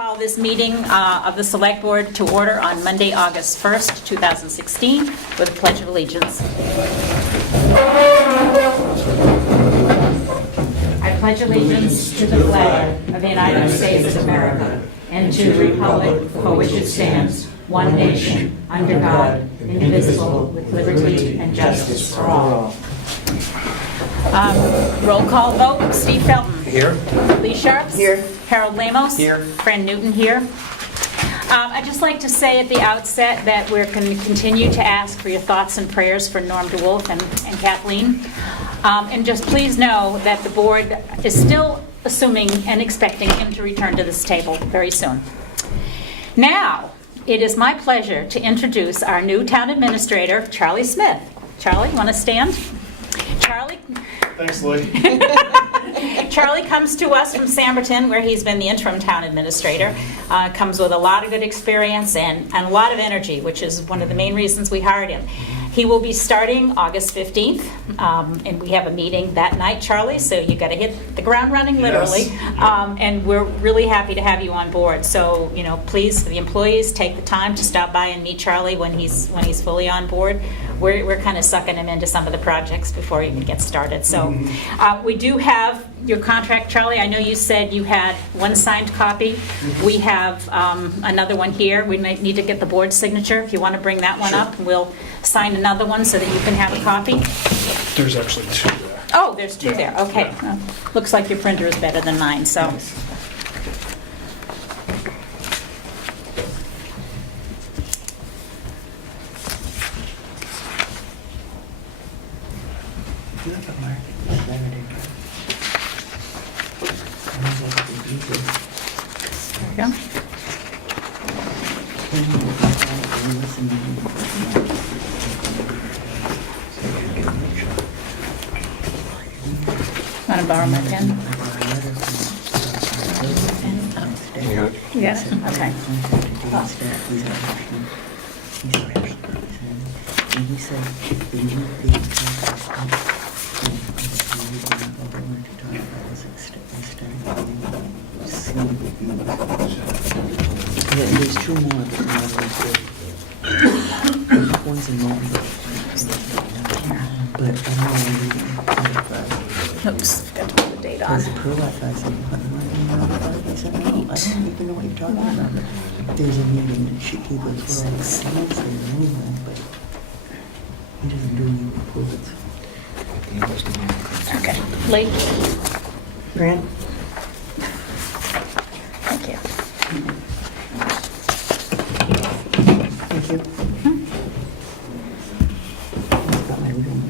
Call this meeting of the Select Board to order on Monday, August 1st, 2016, with a pledge of allegiance. I pledge allegiance to the flag of the United States of America and to the republic for which it stands, one nation, under God, indivisible, with liberty and justice for all. Roll call vote. Steve Felton. Here. Lee Sharps. Here. Harold Lamos. Here. Fran Newton here. I'd just like to say at the outset that we're going to continue to ask for your thoughts and prayers for Norm DeWolf and Kathleen. And just please know that the board is still assuming and expecting him to return to this table very soon. Now, it is my pleasure to introduce our new town administrator, Charlie Smith. Charlie, want to stand? Charlie? Thanks, Lee. Charlie comes to us from Samberton, where he's been the interim town administrator. Comes with a lot of good experience and a lot of energy, which is one of the main reasons we hired him. He will be starting August 15th, and we have a meeting that night, Charlie, so you got to hit the ground running, literally. Yes. And we're really happy to have you on board. So, you know, please, the employees, take the time to stop by and meet Charlie when he's fully on board. We're kind of sucking him into some of the projects before he even gets started. So we do have your contract, Charlie. I know you said you had one signed copy. We have another one here. We might need to get the board signature. If you want to bring that one up, we'll sign another one so that you can have a copy. There's actually two there. Oh, there's two there. Okay. Yeah. Looks like your printer is better than mine, so. There you go. Want to borrow my pen? You got it? You got it? Okay. There's two more. One's in Norton. But I Oops, forgot to put the date on. there's a Pearl guy said, I don't even know what you're talking about. There's a meeting that he was for movement, but he doesn't do any reports. Okay. Lee? Grant? Thank you. Thank you. That's about my real name.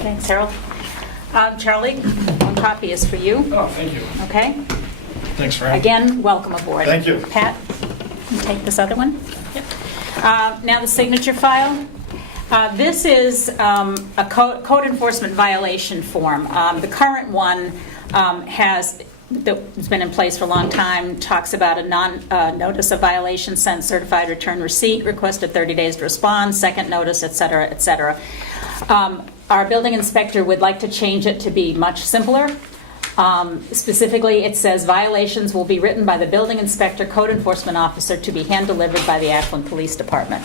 Thanks, Harold. Charlie, one copy is for you, Oh, thank you. okay? Thanks, Fran. Again, welcome aboard. Thank you. Pat, you take this other one? Yep. Now the signature file. This is a code enforcement violation form. The current one has been in place for a long time, talks about a notice of violation sent, certified return receipt, requested 30 days to respond, second notice, et cetera, et cetera. Our building inspector would like to change it to be much simpler. Specifically, it says violations will be written by the building inspector, code enforcement officer, to be hand-delivered by the Ashland Police Department.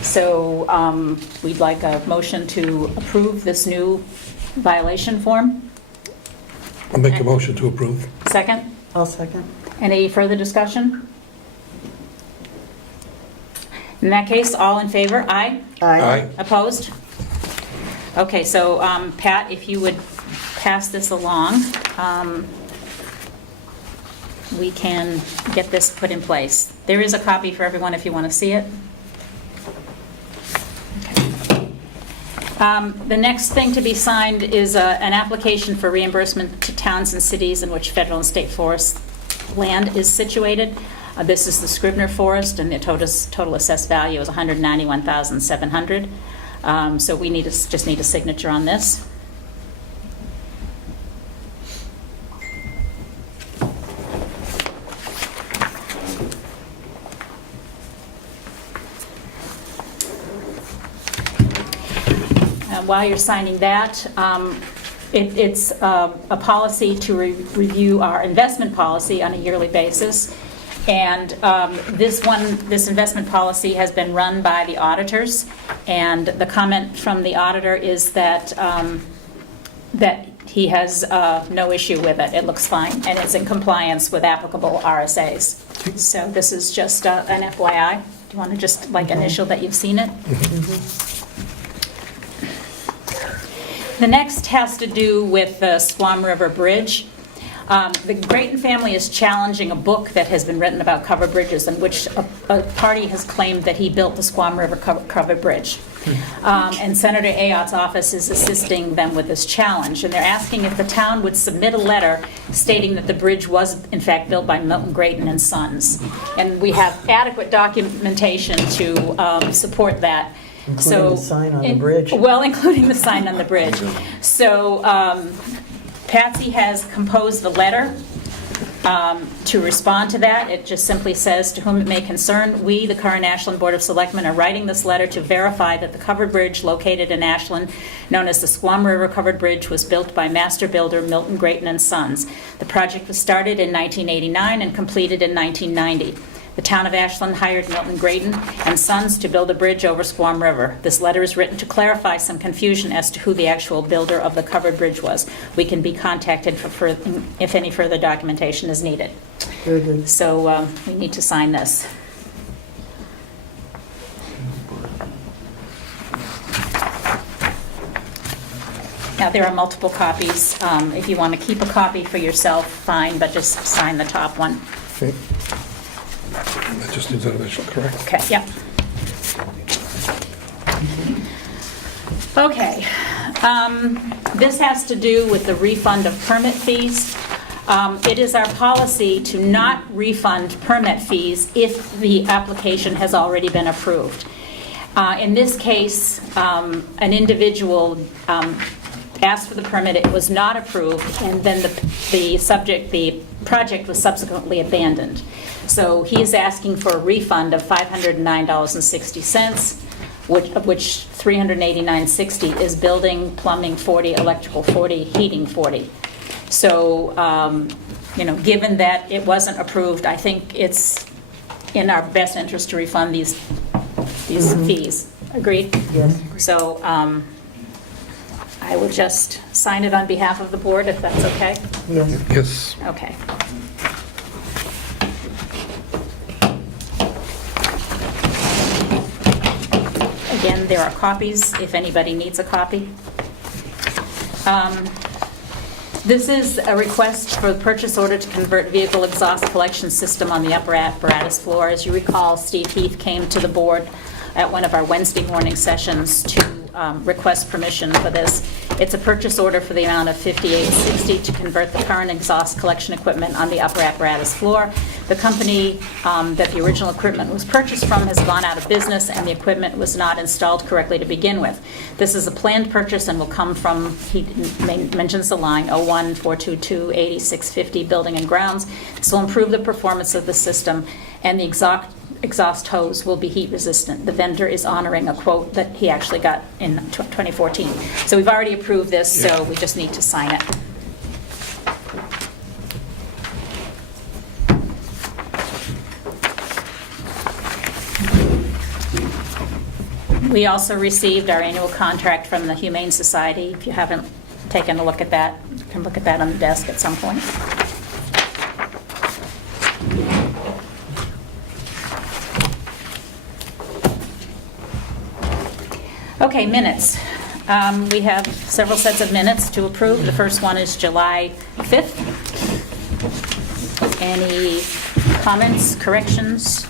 So we'd like a motion to approve this new violation form. I'll make a motion to approve. Second? I'll second. Any further discussion? In that case, all in favor? Aye. Aye. Opposed? Okay, so Pat, if you would pass this along, we can get this put in place. There is a copy for everyone if you want to see it. The next thing to be signed is an application for reimbursement to towns and cities in which federal and state forest land is situated. This is the Scribner Forest, and the total assessed value is $191,700. So we just need a signature on this. While you're signing that, it's a policy to review our investment policy on a yearly basis. And this investment policy has been run by the auditors. And the comment from the auditor is that he has no issue with it. It looks fine, and it's in compliance with applicable RSAs. So this is just an FYI. Do you want to just initial that you've seen it? The next has to do with the Squam River Bridge. The Grayton family is challenging a book that has been written about covered bridges, in which a party has claimed that he built the Squam River covered bridge. And Senator Ayotte's office is assisting them with this challenge. And they're asking if the town would submit a letter stating that the bridge was, in fact, built by Milton Grayton and Sons. And we have adequate documentation to support that. Including the sign on the bridge. Well, including the sign on the bridge. So Patsy has composed a letter to respond to that. It just simply says, to whom it may concern, we, the current Ashland Board of Selectmen, are writing this letter to verify that the covered bridge located in Ashland, known as the Squam River Covered Bridge, was built by master builder Milton Grayton and Sons. The project was started in 1989 and completed in 1990. The town of Ashland hired Milton Grayton and Sons to build a bridge over Squam River. This letter is written to clarify some confusion as to who the actual builder of the covered bridge was. We can be contacted if any further documentation is needed. Very good. So we need to sign this. Now, there are multiple copies. If you want to keep a copy for yourself, fine, but just sign the top one. Okay. That just needs an initial, correct? Okay, yeah. Okay. This has to do with the refund of permit fees. It is our policy to not refund permit fees if the application has already been approved. In this case, an individual asked for the permit, it was not approved, and then the project was subsequently abandoned. So he is asking for a refund of $509.60, of which $389.60 is building, plumbing 40, electrical 40, heating 40. So, given that it wasn't approved, I think it's in our best interest to refund these fees. Agreed? Yes. So I will just sign it on behalf of the board, if that's okay. Yes. Yes. Okay. Again, there are copies if anybody needs a copy. This is a request for the purchase order to convert vehicle exhaust collection system on the upper apparatus floor. As you recall, Steve Heath came to the board at one of our Wednesday morning sessions to request permission for this. It's a purchase order for the amount of $58.60 to convert the current exhaust collection equipment on the upper apparatus floor. The company that the original equipment was purchased from has gone out of business, and the equipment was not installed correctly to begin with. This is a planned purchase and will come from, he mentions the line, 01-422-8650 Building and Grounds. This will improve the performance of the system, and the exhaust hose will be heat resistant. The vendor is honoring a quote that he actually got in 2014. So we've already approved this, so we just need to sign it. We also received our annual contract from the Humane Society. If you haven't taken a look at that, you can look at that on the desk at some point. Okay, minutes. We have several sets of minutes to approve. The first one is July 5th. Any comments, corrections?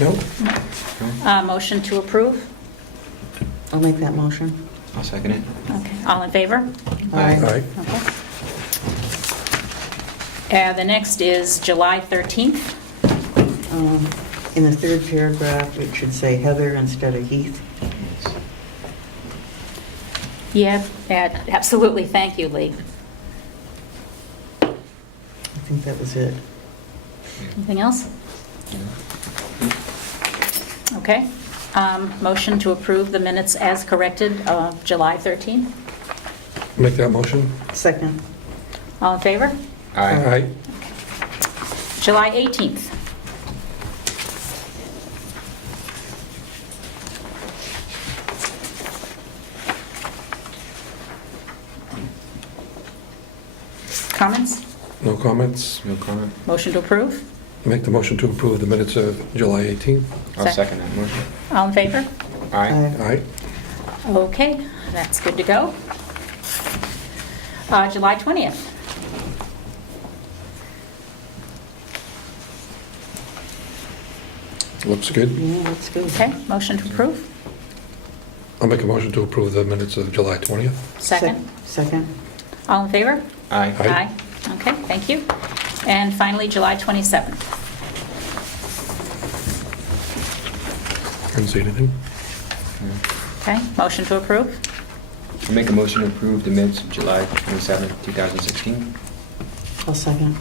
No, No? Motion to approve? I'll make that motion. I'll second it. Okay, all in favor? Aye. Aye. Okay. The next is July 13th. In the third paragraph, it should say Heather instead of Heath. Yeah, absolutely. Thank you, Lee. I think that was it. Anything else? Okay. Motion to approve the minutes as corrected of July 13th. Make that motion? Second. All in favor? Aye. July 18th. Comments? No comments? No comment. Motion to approve? Make the motion to approve the minutes of July 18th? I'll Sec- second that motion. All in favor? Aye. Aye. Okay, that's good to go. July 20th. Looks good. Yeah, that's good. Okay, motion to approve? I'll make a motion to approve the minutes of July 20th. Second? Second. All in favor? Aye. Aye. Okay, thank you. And finally, July 27th. Didn't see anything. Okay, motion to approve? I'll make a motion to approve the minutes of July 27, 2016. I'll second.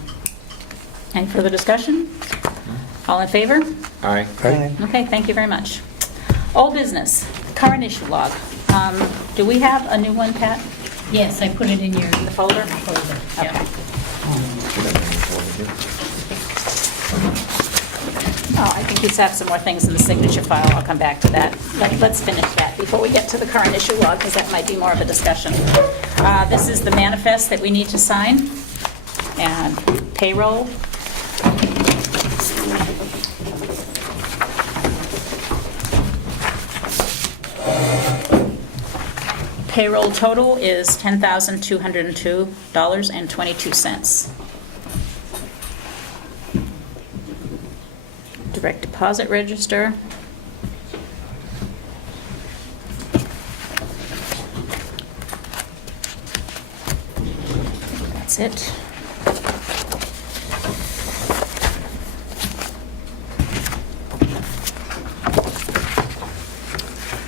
Any further discussion? All in favor? Aye. Aye. Okay, thank you very much. Old business, current issue log. Do we have a new one, Pat? Yes, I put it in your The folder? folder. Okay. Yeah. Should have been in the folder, too. Oh, I think he's have some more things in the signature file. I'll come back to that. Let's finish that before we get to the current issue log, because that might be more of a discussion. This is the manifest that we need to sign, and payroll. Payroll total is $10,202.22. Direct deposit register. That's it.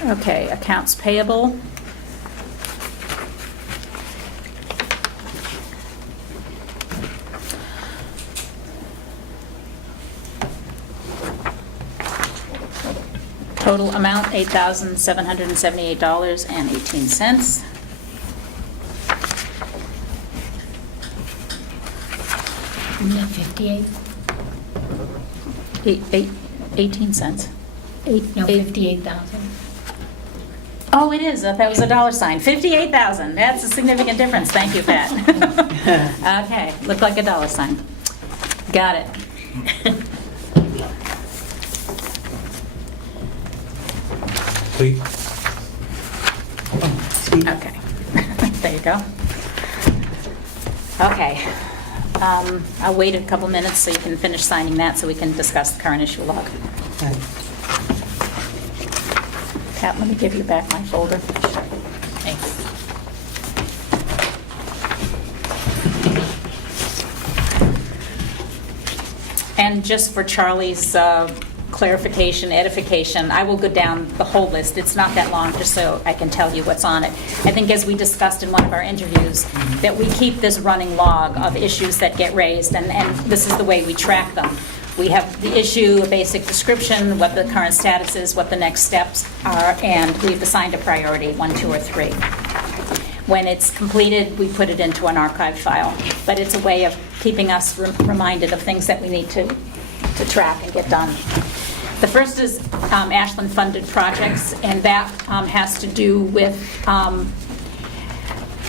Okay, accounts payable. Total amount, $8,778.18. Isn't that 58? 18 cents. No, 58,000. Oh, it is. That was a dollar sign. 58,000. That's a significant difference. Thank you, Pat. Okay, looked like a dollar sign. Got it. Lee? Steve? Okay. There you go. Okay. I'll wait a couple minutes so you can finish signing that so we can discuss the current issue log. Aye. Pat, let me give you back my folder. Thanks. And just for Charlie's clarification, edification, I will go down the whole list. It's not that long, just so I can tell you what's on it. I think as we discussed in one of our interviews, that we keep this running log of issues that get raised, and this is the way we track them. We have the issue, a basic description, what the current status is, what the next steps are, and we've assigned a priority, 1, 2, or 3. When it's completed, we put it into an archive file. But it's a way of keeping us reminded of things that we need to track and get done. The first is Ashland funded projects, and that has to do with,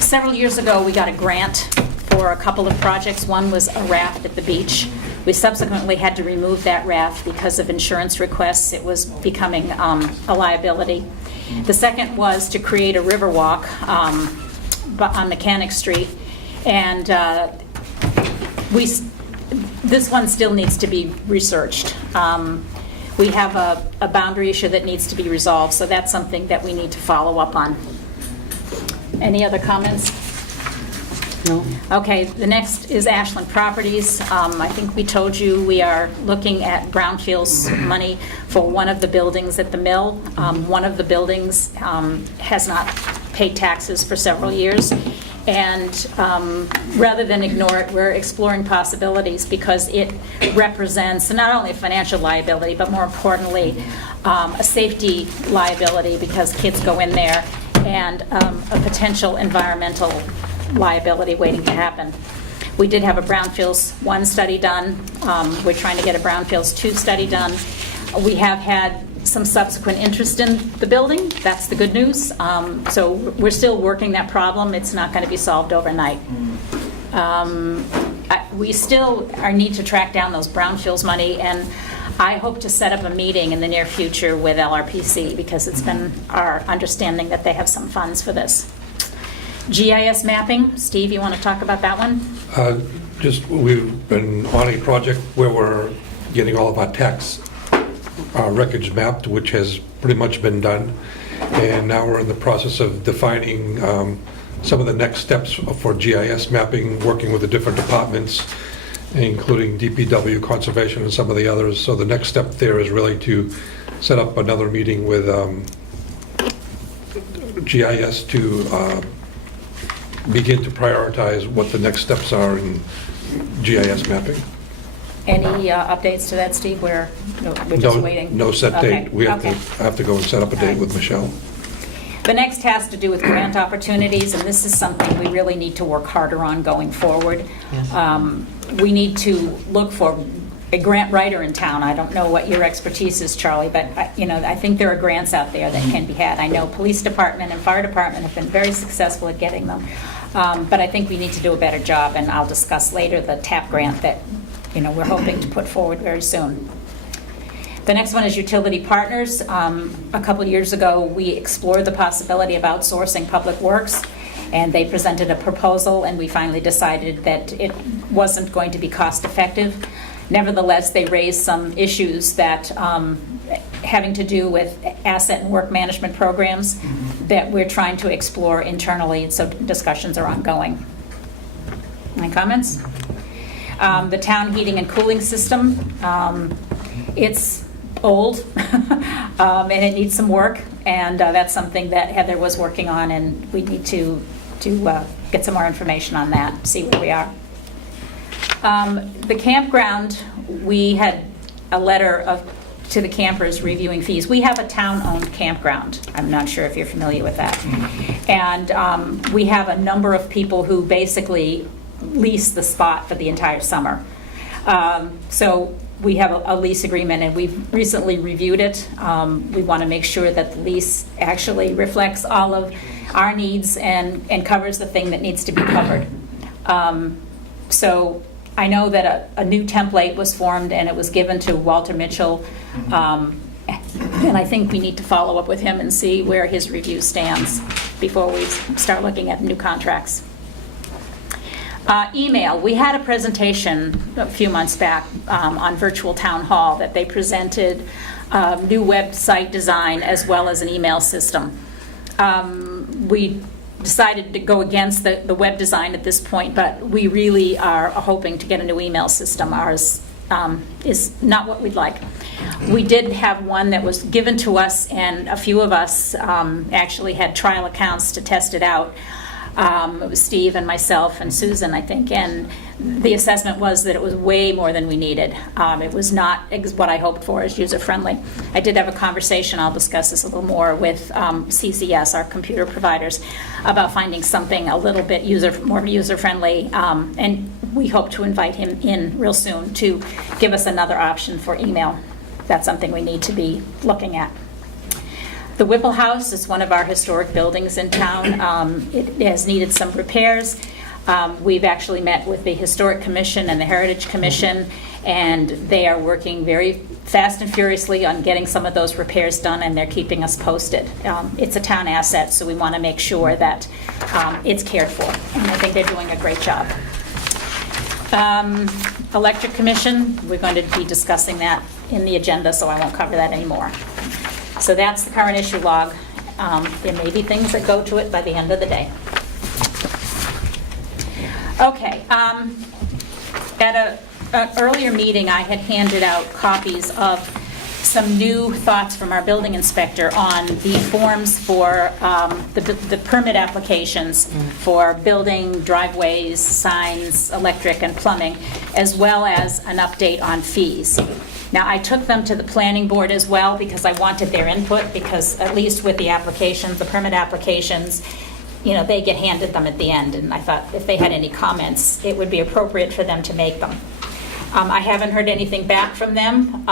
several years ago, we got a grant for a couple of projects. One was a raft at the beach. We subsequently had to remove that raft because of insurance requests. It was becoming a liability. The second was to create a river walk on Mechanic Street, and this one still needs to be researched. We have a boundary issue that needs to be resolved, so that's something that we need to follow up on. Any other comments? No? Okay, the next is Ashland Properties. I think we told you we are looking at brownfields money for one of the buildings at the mill. One of the buildings has not paid taxes for several years. And rather than ignore it, we're exploring possibilities because it represents not only a financial liability, but more importantly, a safety liability because kids go in there, and a potential environmental liability waiting to happen. We did have a Brownfields 1 study done. We're trying to get a Brownfields 2 study done. We have had some subsequent interest in the building. That's the good news. So we're still working that problem. It's not going to be solved overnight. We still need to track down those brownfields money, and I hope to set up a meeting in the near future with LRPC because it's been our understanding that they have some funds for this. GIS mapping. Steve, you want to talk about that one? We've been on a project where we're getting all of our tax records mapped, which has pretty much been done. And now we're in the process of defining some of the next steps for GIS mapping, working with the different departments, including DPW, Conservation, and some of the others. So the next step there is really to set up another meeting with GIS to begin to prioritize what the next steps are in GIS mapping. Any updates to that, Steve? We're just waiting. No set Okay. date. We have to go and set up a date All right. with Michelle. The next has to do with grant opportunities, and this is something we really need to work harder on going forward. Yes. We need to look for a grant writer in town. I don't know what your expertise is, Charlie, but I think there are grants out there that can be had. I know police department and fire department have been very successful at getting them, but I think we need to do a better job, and I'll discuss later the TAP grant that we're hoping to put forward very soon. The next one is utility partners. A couple years ago, we explored the possibility of outsourcing public works, and they presented a proposal, and we finally decided that it wasn't going to be cost effective. Nevertheless, they raised some issues that having to do with asset and work management programs that we're trying to explore internally, so discussions are ongoing. Any comments? The town heating and cooling system, it's old and it needs some work, and that's something that Heather was working on, and we need to get some more information on that, see where we are. The campground, we had a letter to the campers reviewing fees. We have a town-owned campground. I'm not sure if you're familiar with that. And we have a number of people who basically lease the spot for the entire summer. So we have a lease agreement, and we've recently reviewed it. We want to make sure that the lease actually reflects all of our needs and covers the thing that needs to be covered. So I know that a new template was formed, and it was given to Walter Mitchell, and I think we need to follow up with him and see where his review stands before we start looking at new contracts. Email. We had a presentation a few months back on Virtual Town Hall that they presented new website design as well as an email system. We decided to go against the web design at this point, but we really are hoping to get a new email system. Ours is not what we'd like. We did have one that was given to us, and a few of us actually had trial accounts to test it out. It was Steve and myself and Susan, I think, and the assessment was that it was way more than we needed. It was not what I hoped for as user-friendly. I did have a conversation, I'll discuss this a little more, with CCS, our computer providers, about finding something a little bit more user-friendly, and we hope to invite him in real soon to give us another option for email. That's something we need to be looking at. The Whipple House is one of our historic buildings in town. It has needed some repairs. We've actually met with the Historic Commission and the Heritage Commission, and they are working very fast and furiously on getting some of those repairs done, and they're keeping us posted. It's a town asset, so we want to make sure that it's cared for, and I think they're doing a great job. Electric Commission, we're going to be discussing that in the agenda, so I won't cover that anymore. So that's the current issue log. There may be things that go to it by the end of the day. Okay, at an earlier meeting, I had handed out copies of some new thoughts from our building inspector on the forms for the permit applications for building, driveways, signs, electric, and plumbing, as well as an update on fees. Now, I took them to the planning board as well because I wanted their input, because at least with the applications, the permit applications, you know, they get handed them at the end, and I thought if they had any comments, it would be appropriate for them to make them. I haven't heard anything back from them.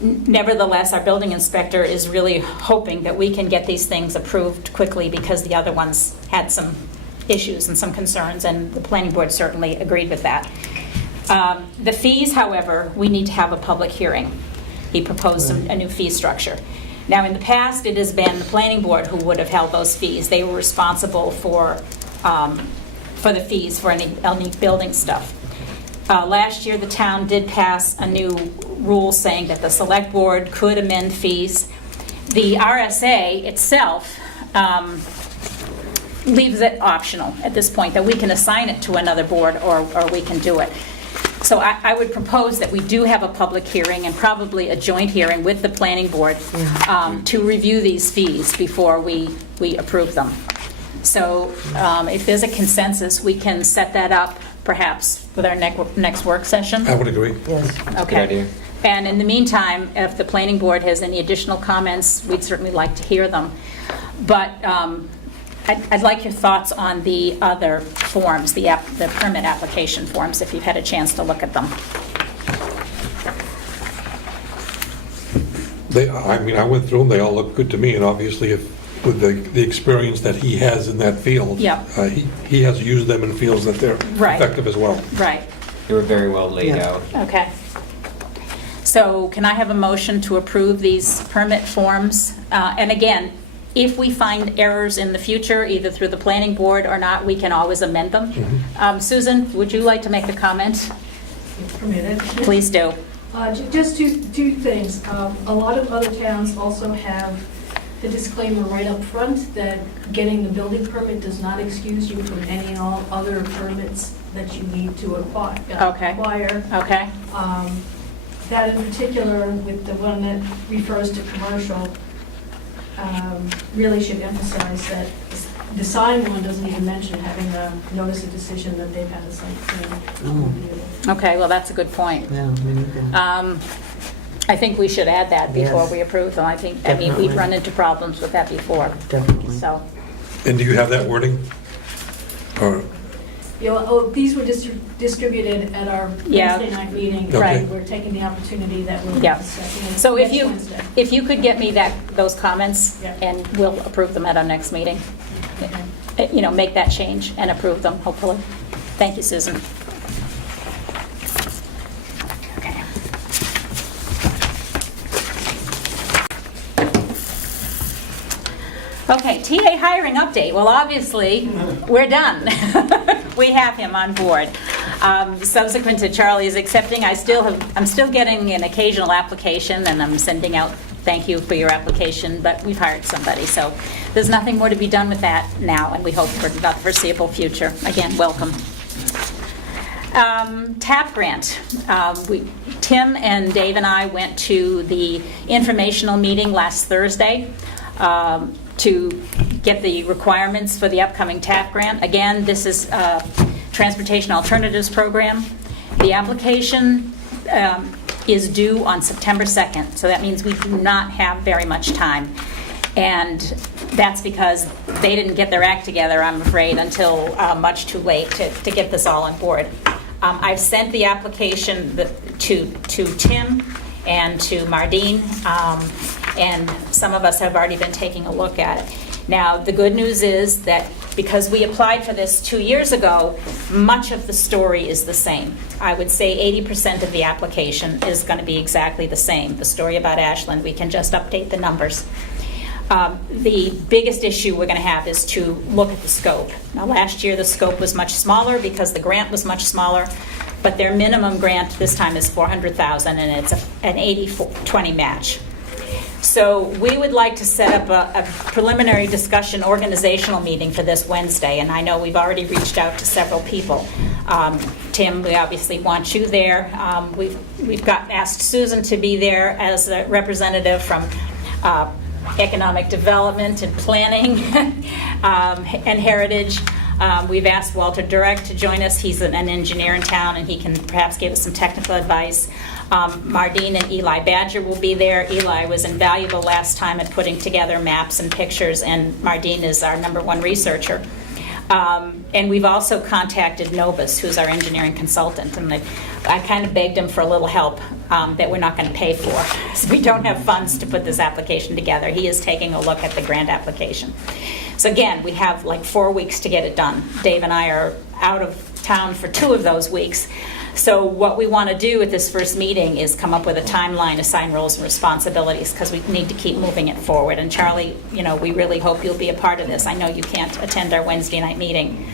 Nevertheless, our building inspector is really hoping that we can get these things approved quickly, because the other ones had some issues and some concerns, and the planning board certainly agreed with that. The fees, however, we need to have a public hearing. He proposed a new fee structure. Now, in the past, it has been the planning board who would have held those fees. They were responsible for the fees for any building stuff. Last year, the town did pass a new rule saying that the select board could amend fees. The RSA itself leaves it optional at this point, that we can assign it to another board or we can do it. So I would propose that we do have a public hearing, and probably a joint hearing with the planning board to review these fees before we approve them. So if there's a consensus, we can set that up perhaps with our next work session. I would agree. Yes. Okay. Good idea. And in the meantime, if the planning board has any additional comments, we'd certainly like to hear them. But I'd like your thoughts on the other forms, the permit application forms, if you've had a chance to look at them. I went through them, they all look good to me, and obviously with the experience that he has in that field, Yeah. he has used them and feels that they're Right. effective as well. Right. They were very well laid Yeah. out. Okay. So can I have a motion to approve these permit forms? And again, if we find errors in the future, either through the planning board or not, we can always amend them. Susan, would you like to make a comment? Permitted. Please do. Just two things. A lot of other towns also have the disclaimer right up front that getting the building permit does not excuse you from any and all other permits that you need to acquire. Okay. Okay. That in particular, with the one that refers to commercial, really should emphasize that the signed one doesn't even mention having a notice of decision that they've had a site plan review. Okay, well, that's a good point. Yeah, we need to. I think we should add that before Yes. we approve them. I mean, we've Definitely. run into problems with that before, Definitely. so. And do you have that wording? Or, You know, these were distributed at our Yeah. Wednesday night meeting. Okay. Right. We're taking the opportunity that we're Yeah. discussing So next Wednesday. if you could get me those comments, Yeah. and we'll approve them at our next meeting. You know, make that change and approve them, hopefully. Thank you, Susan. Okay. Okay, TA hiring update. Well, obviously, we're done. We have him on board. Subsequent to Charlie's accepting, I'm still getting an occasional application, and I'm sending out thank you for your application, but we've hired somebody, so there's nothing more to be done with that now, and we hope for the foreseeable future. Again, welcome. TAP grant. Tim and Dave and I went to the informational meeting last Thursday to get the requirements for the upcoming TAP grant. Again, this is a Transportation Alternatives Program. The application is due on September 2nd, so that means we do not have very much time. And that's because they didn't get their act together, I'm afraid, until much too late to get this all on board. I've sent the application to Tim and to Mardine, and some of us have already been taking a look at it. Now, the good news is that Because we applied for this 2 years ago, much of the story is the same. I would say 80% of the application is going to be exactly the same. The story about Ashland, we can just update the numbers. The biggest issue we're going to have is to look at the scope. Now, last year the scope was much smaller because the grant was much smaller, but their minimum grant this time is $400,000, and it's an 80-20 match. So we would like to set up a preliminary discussion organizational meeting for this Wednesday, and I know we've already reached out to several people. Tim, we obviously want you there. We've asked Susan to be there as a representative from economic development and planning and heritage. We've asked Walter Durek to join us. He's an engineer in town, and he can perhaps give us some technical advice. Mardine and Eli Badger will be there. Eli was invaluable last time at putting together maps and pictures, and Mardine is our #1 researcher. And we've also contacted Novus, who's our engineering consultant, and I kind of begged him for a little help that we're not going to pay for. So we don't have funds to put this application together. He is taking a look at the grant application. So again, we have like 4 weeks to get it done. Dave and I are out of town for 2 of those weeks. So what we want to do at this first meeting is come up with a timeline, assign roles and responsibilities, because we need to keep moving it forward. And Charlie, you know, we really hope you'll be a part of this. I know you can't attend our Wednesday night meeting.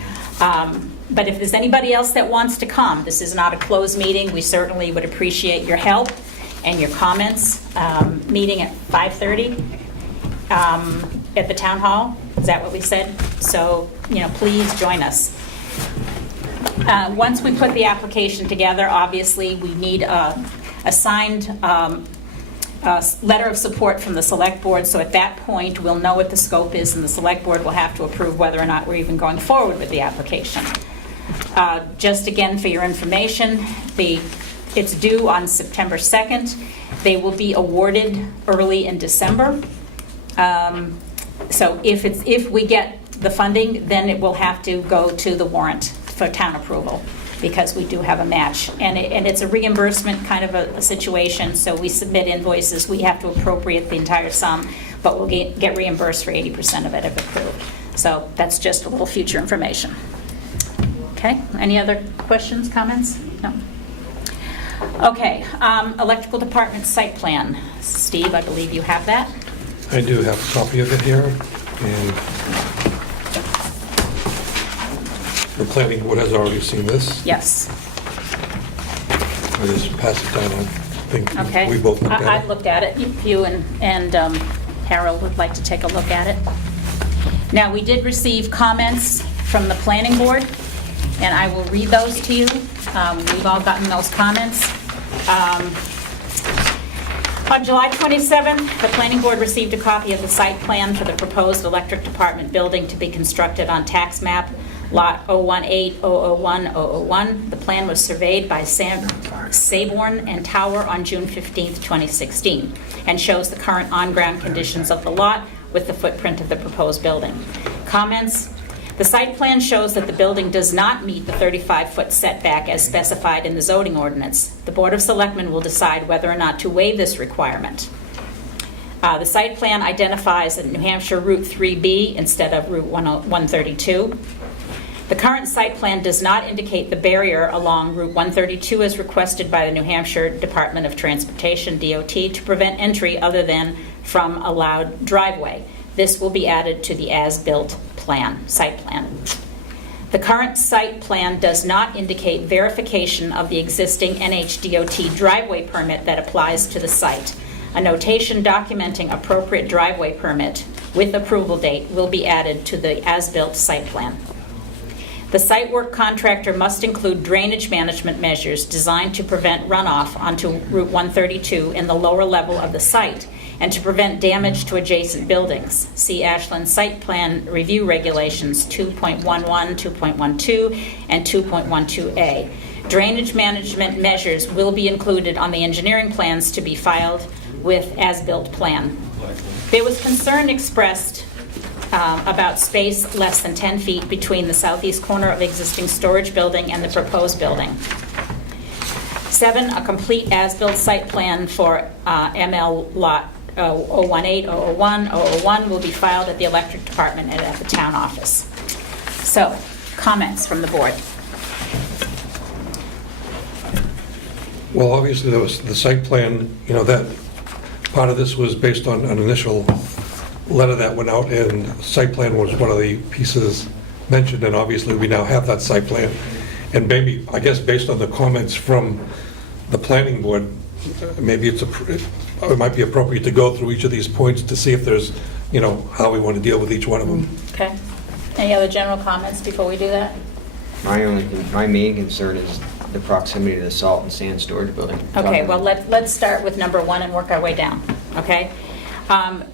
But if there's anybody else that wants to come, this is not a closed meeting. We certainly would appreciate your help and your comments. Meeting at 5:30 at the town hall. Is that what we said? So, you know, please join us. Once we put the application together, obviously we need a signed letter of support from the select board. So at that point, we'll know what the scope is, and the select board will have to approve whether or not we're even going forward with the application. Just again for your information, it's due on September 2nd. They will be awarded early in December. So if we get the funding, then it will have to go to the warrant for town approval, because we do have a match. And it's a reimbursement kind of a situation, so we submit invoices, we have to appropriate the entire sum, but we'll get reimbursed for 80% of it if approved. So that's just a little future information. Okay, any other questions, comments? No? Okay, electrical department site plan. Steve, I believe you have that. I do have a copy of it here, and the planning board has already seen this. Yes. I just pass it down. I think Okay. we both looked at I've it. looked at it. If you and Harold would like to take a look at it. Now, we did receive comments from the planning board, and I will read those to you. We've all gotten those comments. On July 27th, the planning board received a copy of the site plan for the proposed electric department building to be constructed on tax map lot 018-001-001. The plan was surveyed by Saborn and Tower on June 15th, 2016, and shows the current on-ground conditions of the lot with the footprint of the proposed building. Comments? The site plan shows that the building does not meet the 35-foot setback as specified in the zoning ordinance. The Board of Selectmen will decide whether or not to waive this requirement. The site plan identifies New Hampshire Route 3B instead of Route 132. The current site plan does not indicate the barrier along Route 132 as requested by the New Hampshire Department of Transportation, DOT, to prevent entry other than from allowed driveway. This will be added to the as-built site plan. The current site plan does not indicate verification of the existing NHDOT driveway permit that applies to the site. A notation documenting appropriate driveway permit with approval date will be added to the as-built site plan. The site work contractor must include drainage management measures designed to prevent runoff onto Route 132 in the lower level of the site and to prevent damage to adjacent buildings. See Ashland Site Plan Review Regulations 2.11, 2.12, and 2.12a. Drainage management measures will be included on the engineering plans to be filed with as-built plan. There was concern expressed about space less than 10 feet between the southeast corner of the existing storage building and the proposed building. 7, a complete as-built site plan for ML lot 018, 001, 001 will be filed at the electric department and at the town office. So, comments from the board? Well, obviously, there was the site plan, that part of this was based on an initial letter that went out, and site plan was one of the pieces mentioned, and obviously, we now have that site plan. And maybe, I guess, based on the comments from the planning board, maybe it might be appropriate to go through each of these points to see if there's, how we want to deal with each one of them. Okay. Any other general comments before we do that? My main concern is the proximity to the salt and sand storage building. Okay, well, let's start with number one and work our way down, okay? That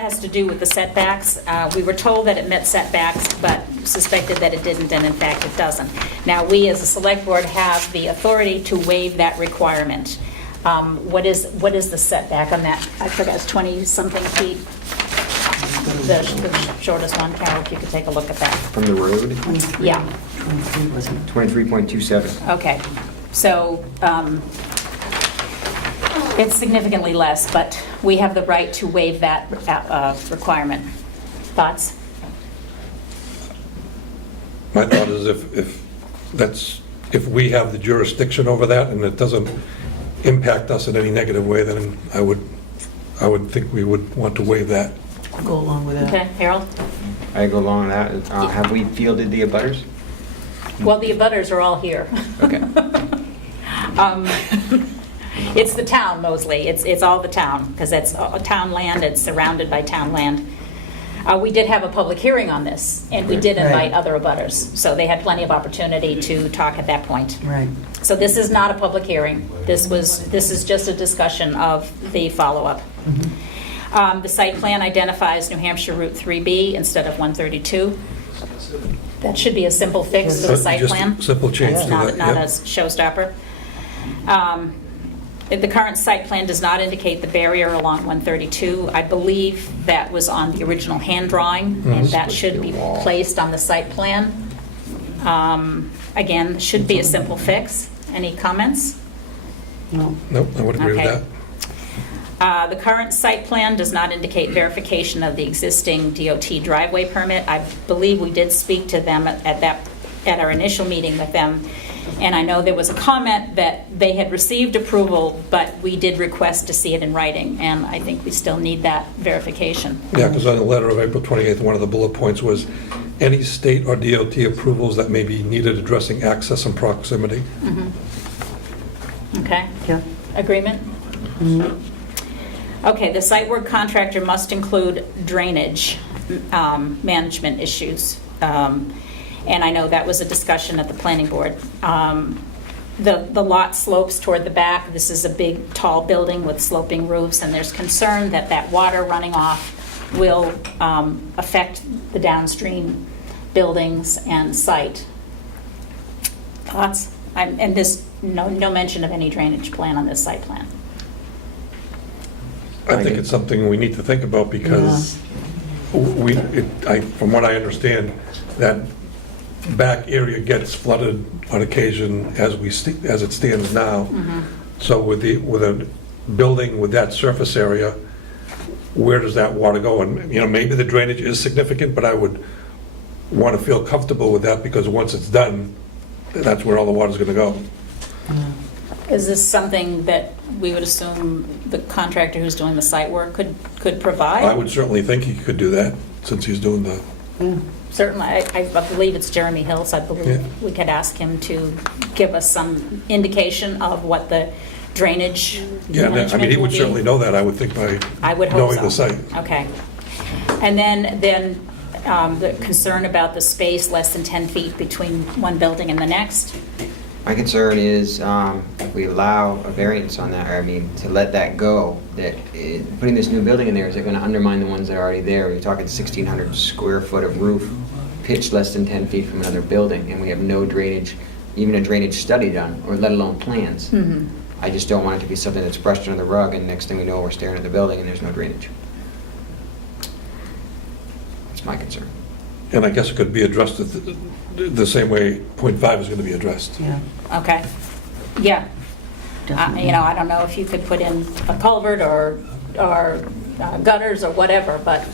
has to do with the setbacks. We were told that it met setbacks, but suspected that it didn't, and in fact, it doesn't. Now, we as a select board have the authority to waive that requirement. What is the setback on that? I forgot, it's 20-something feet. The shortest one, Carol, if you could take a look at that. From the road, 23. Yeah. 23, wasn't it? 23.27. Okay, so it's significantly less, but we have the right to waive that requirement. Thoughts? My thought is if we have the jurisdiction over that and it doesn't impact us in any negative way, then I would think we would want to waive that. Go along with that. Okay, Harold? I go along with that. Have we fielded the abutters? Well, the abutters are all here. Okay. It's the town mostly, it's all the town, because it's town land, it's surrounded by town land. We did have a public hearing on this, and we did invite Right. other abutters, so they had plenty of opportunity to talk at that point. Right. So this is not a public hearing, this is just a discussion of the follow-up. The site plan identifies New Hampshire Route 3B instead of 132. That should be a simple fix to the site Just a plan. simple change It's to not that, not yeah. a showstopper. The current site plan does not indicate the barrier along 132. I believe that was on the original hand drawing, and that should be placed on the site plan. Again, should be a simple fix. Any comments? No. Nope, I would agree with Okay. that. The current site plan does not indicate verification of the existing DOT driveway permit. I believe we did speak to them at our initial meeting with them, and I know there was a comment that they had received approval, but we did request to see it in writing, and I think we still need that verification. Yeah, because on the letter of April 28th, one of the bullet points was any state or DOT approvals that may be needed addressing access and proximity. Okay? Yeah. Agreement? Okay, the site work contractor must include drainage management issues. And I know that was a discussion at the planning board. The lot slopes toward the back. This is a big, tall building with sloping roofs, and there's concern that that water running off will affect the downstream buildings and site. Thoughts? And there's no mention of any drainage plan on this site plan. I think it's something we need to think about because from what I understand, that back area gets flooded on occasion as it stands now. So with a building with that surface area, where does that water go? And maybe the drainage is significant, but I would want to feel comfortable with that because once it's done, that's where all the water's going to go. Is this something that we would assume the contractor who's doing the site work could provide? I would certainly think he could do that since he's doing the. Certainly, I believe it's Jeremy Hills. I believe Yeah. we could ask him to give us some indication of what the drainage Yeah, management I mean, he will would be. certainly know that, I would think, by I would hope knowing so. the site. Okay. And then the concern about the space less than 10 feet between one building and the next. My concern is if we allow a variance on that, or to let that go, that putting this new building in there, is it going to undermine the ones that are already there? You're talking 1,600 square foot of roof, pitched less than 10 feet from another building, and we have no drainage, even a drainage study done, or let alone plans. I just don't want it to be something that's brushed under the rug, and next thing we know, we're staring at the building and there's no drainage. That's my concern. And I guess it could be addressed the same way .5 is going to be addressed. Yeah. Okay. Yeah. Definitely. I don't know if you could put in a culvert or gutters or whatever, but,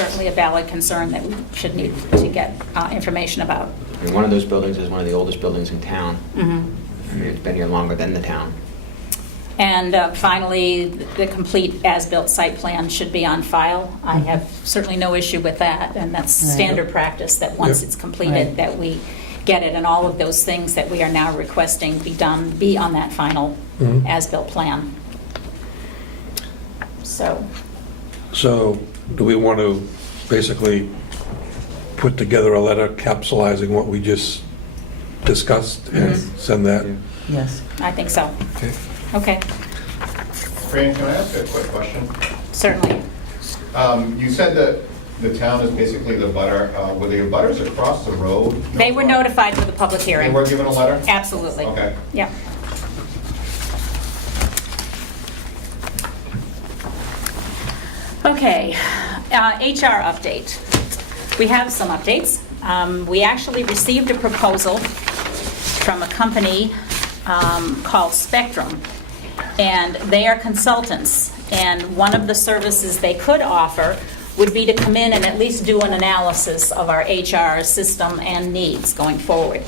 certainly a valid concern that we should need to get information about. I mean, one of those buildings is one of the oldest buildings in town. Mhm. I mean, it's been here longer than the town. And finally, the complete as-built site plan should be on file. I have certainly no issue with that, and that's Right. standard practice, that once Yep. it's completed, Right. that we get it, and all of those things that we are now requesting be on that final Mhm. as-built plan. So, So do we want to basically put together a letter capsulizing what we just discussed and send that? Yes. I think so. Okay. Okay, Fran, can I ask a quick question? certainly. You said that the town is basically the butter. Were the butters across the road? They were notified for the public They hearing. were given a letter? Absolutely. Okay. Yeah. Okay, HR update. We have some updates. We actually received a proposal from a company called Spectrum, and they are consultants. And one of the services they could offer would be to come in and at least do an analysis of our HR system and needs going forward.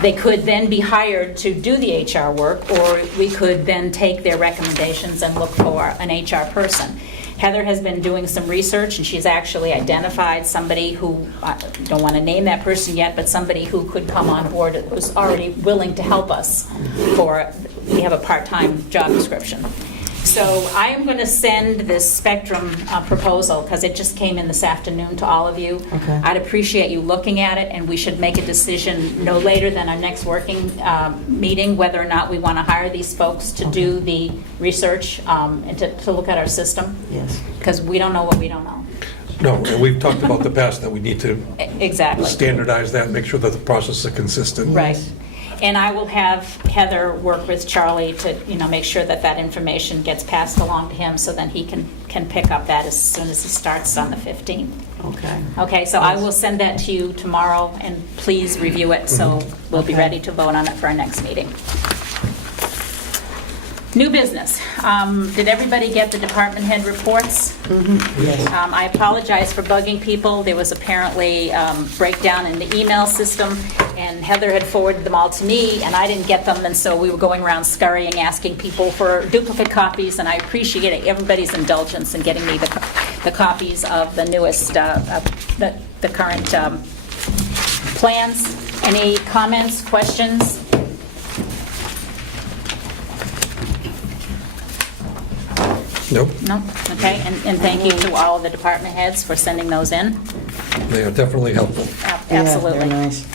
They could then be hired to do the HR work, or we could then take their recommendations and look for an HR person. Heather has been doing some research, and she's actually identified somebody who, I don't want to name that person yet, but somebody who could come on board, who's already willing to help us we have a part-time job description. So I am going to send this Spectrum proposal, because it just came in this afternoon, to all of you. Okay. I'd appreciate you looking at it, and we should make a decision no later than our next working meeting, whether or not we want to hire these folks to do the research and to look at our system, Yes. because we don't know what we don't know. No, and we've talked about the past that we need to Exactly. standardize that, make sure that the process is consistent. Right. And I will have Heather work with Charlie to, make sure that that information gets passed along to him, so then he can pick up that as soon as he starts on the 15th. Okay. Okay, so I will send that to you tomorrow, and please review it, so we'll be Okay. ready to vote on it for our next meeting. New business. Did everybody get the department head reports? Yes. I apologize for bugging people. There was apparently breakdown in the email system, and Heather had forwarded them all to me, and I didn't get them, and so we were going around scurrying, asking people for duplicate copies, and I appreciate everybody's indulgence in getting me the copies of the newest, the current plans. Any comments, questions? Nope, No? Okay, and thank you to all of the department heads for sending those in. they are definitely helpful. Absolutely. Yeah, they're nice.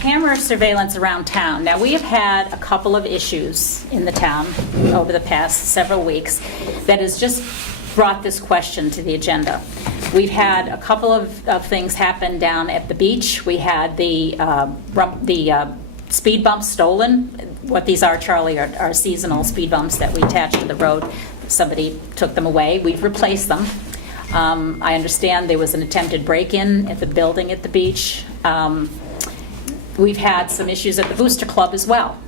Camera surveillance around town. Now, we have had a couple of issues in the town over the past several weeks that has just brought this question to the agenda. We've had a couple of things happen down at the beach. We had the speed bumps stolen. What these are, Charlie, are seasonal speed bumps that we attach to the road. Somebody took them away. We've replaced them. I understand there was an attempted break-in at the building at the beach. We've had some issues at the Booster Club as well.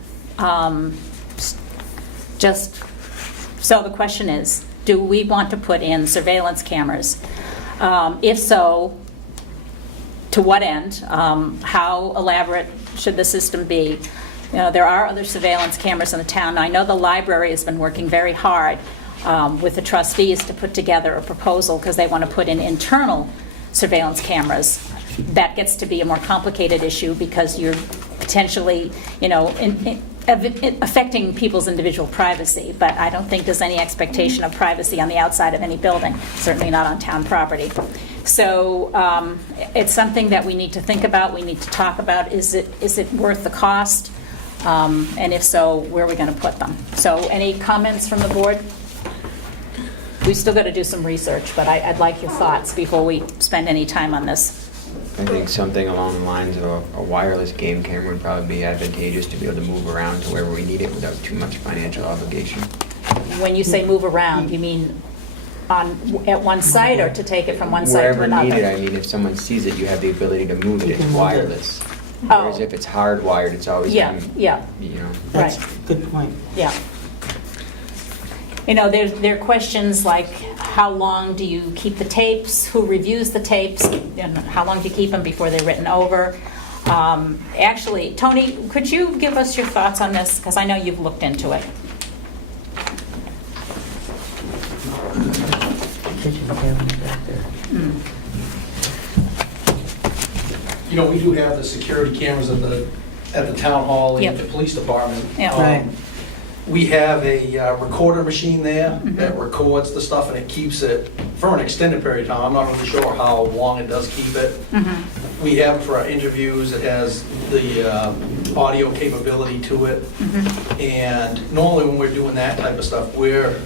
So the question is, do we want to put in surveillance cameras? If so, to what end? How elaborate should the system be? There are other surveillance cameras in the town. I know the library has been working very hard with the trustees to put together a proposal, because they want to put in internal surveillance cameras. That gets to be a more complicated issue, because you're potentially, affecting people's individual privacy. But I don't think there's any expectation of privacy on the outside of any building, certainly not on town property. So it's something that we need to think about, we need to talk about. Is it worth the cost? And if so, where are we going to put them? So any comments from the board? We've still got to do some research, but I'd like your thoughts before we spend any time on this. I think something along the lines of a wireless game camera would probably be advantageous to be able to move around to wherever we need it without too much financial obligation. When you say move around, you mean at one site, or to take it from one site to Wherever another? needed, I mean, if someone sees it, you have the ability to move it. You It's can move it. wireless. Oh. Whereas if it's hardwired, it's always Yeah, been, yeah, you know. That's Right. a good point. yeah. You know, there are questions like, how long do you keep the tapes? Who reviews the tapes? And how long do you keep them before they're written over? Actually, Tony, could you give us your thoughts on this? Because I know you've looked into it. Kitchen cabinet back there. You know, we do have the security cameras at the town hall and Yep. the police department. Yeah. Right. We have a recorder machine there that records the stuff, and it keeps it for an extended period of time. I'm not really sure how long it does keep it. We have for our interviews, it has the audio capability to it. And normally when we're doing that type of stuff, we're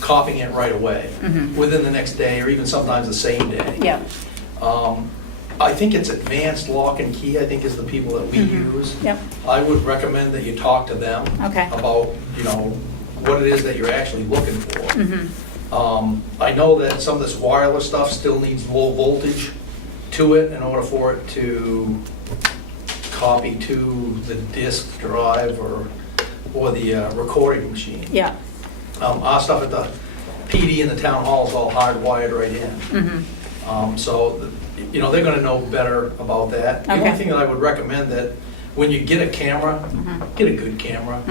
copying it right away, within the next day, or even sometimes the same day. Yeah. I think it's Advanced Lock and Key, I think is the people that we use. Yep. I would recommend that you talk to them Okay. about, you know, what it is that you're actually looking for. I know that some of this wireless stuff still needs low voltage to it in order for it to copy to the disk drive or the recording machine. Yeah. Our stuff at the PD and the town hall is all hardwired right in. So, you know, they're gonna know better about that. The only Okay. thing that I would recommend that when you get a camera, get a good camera.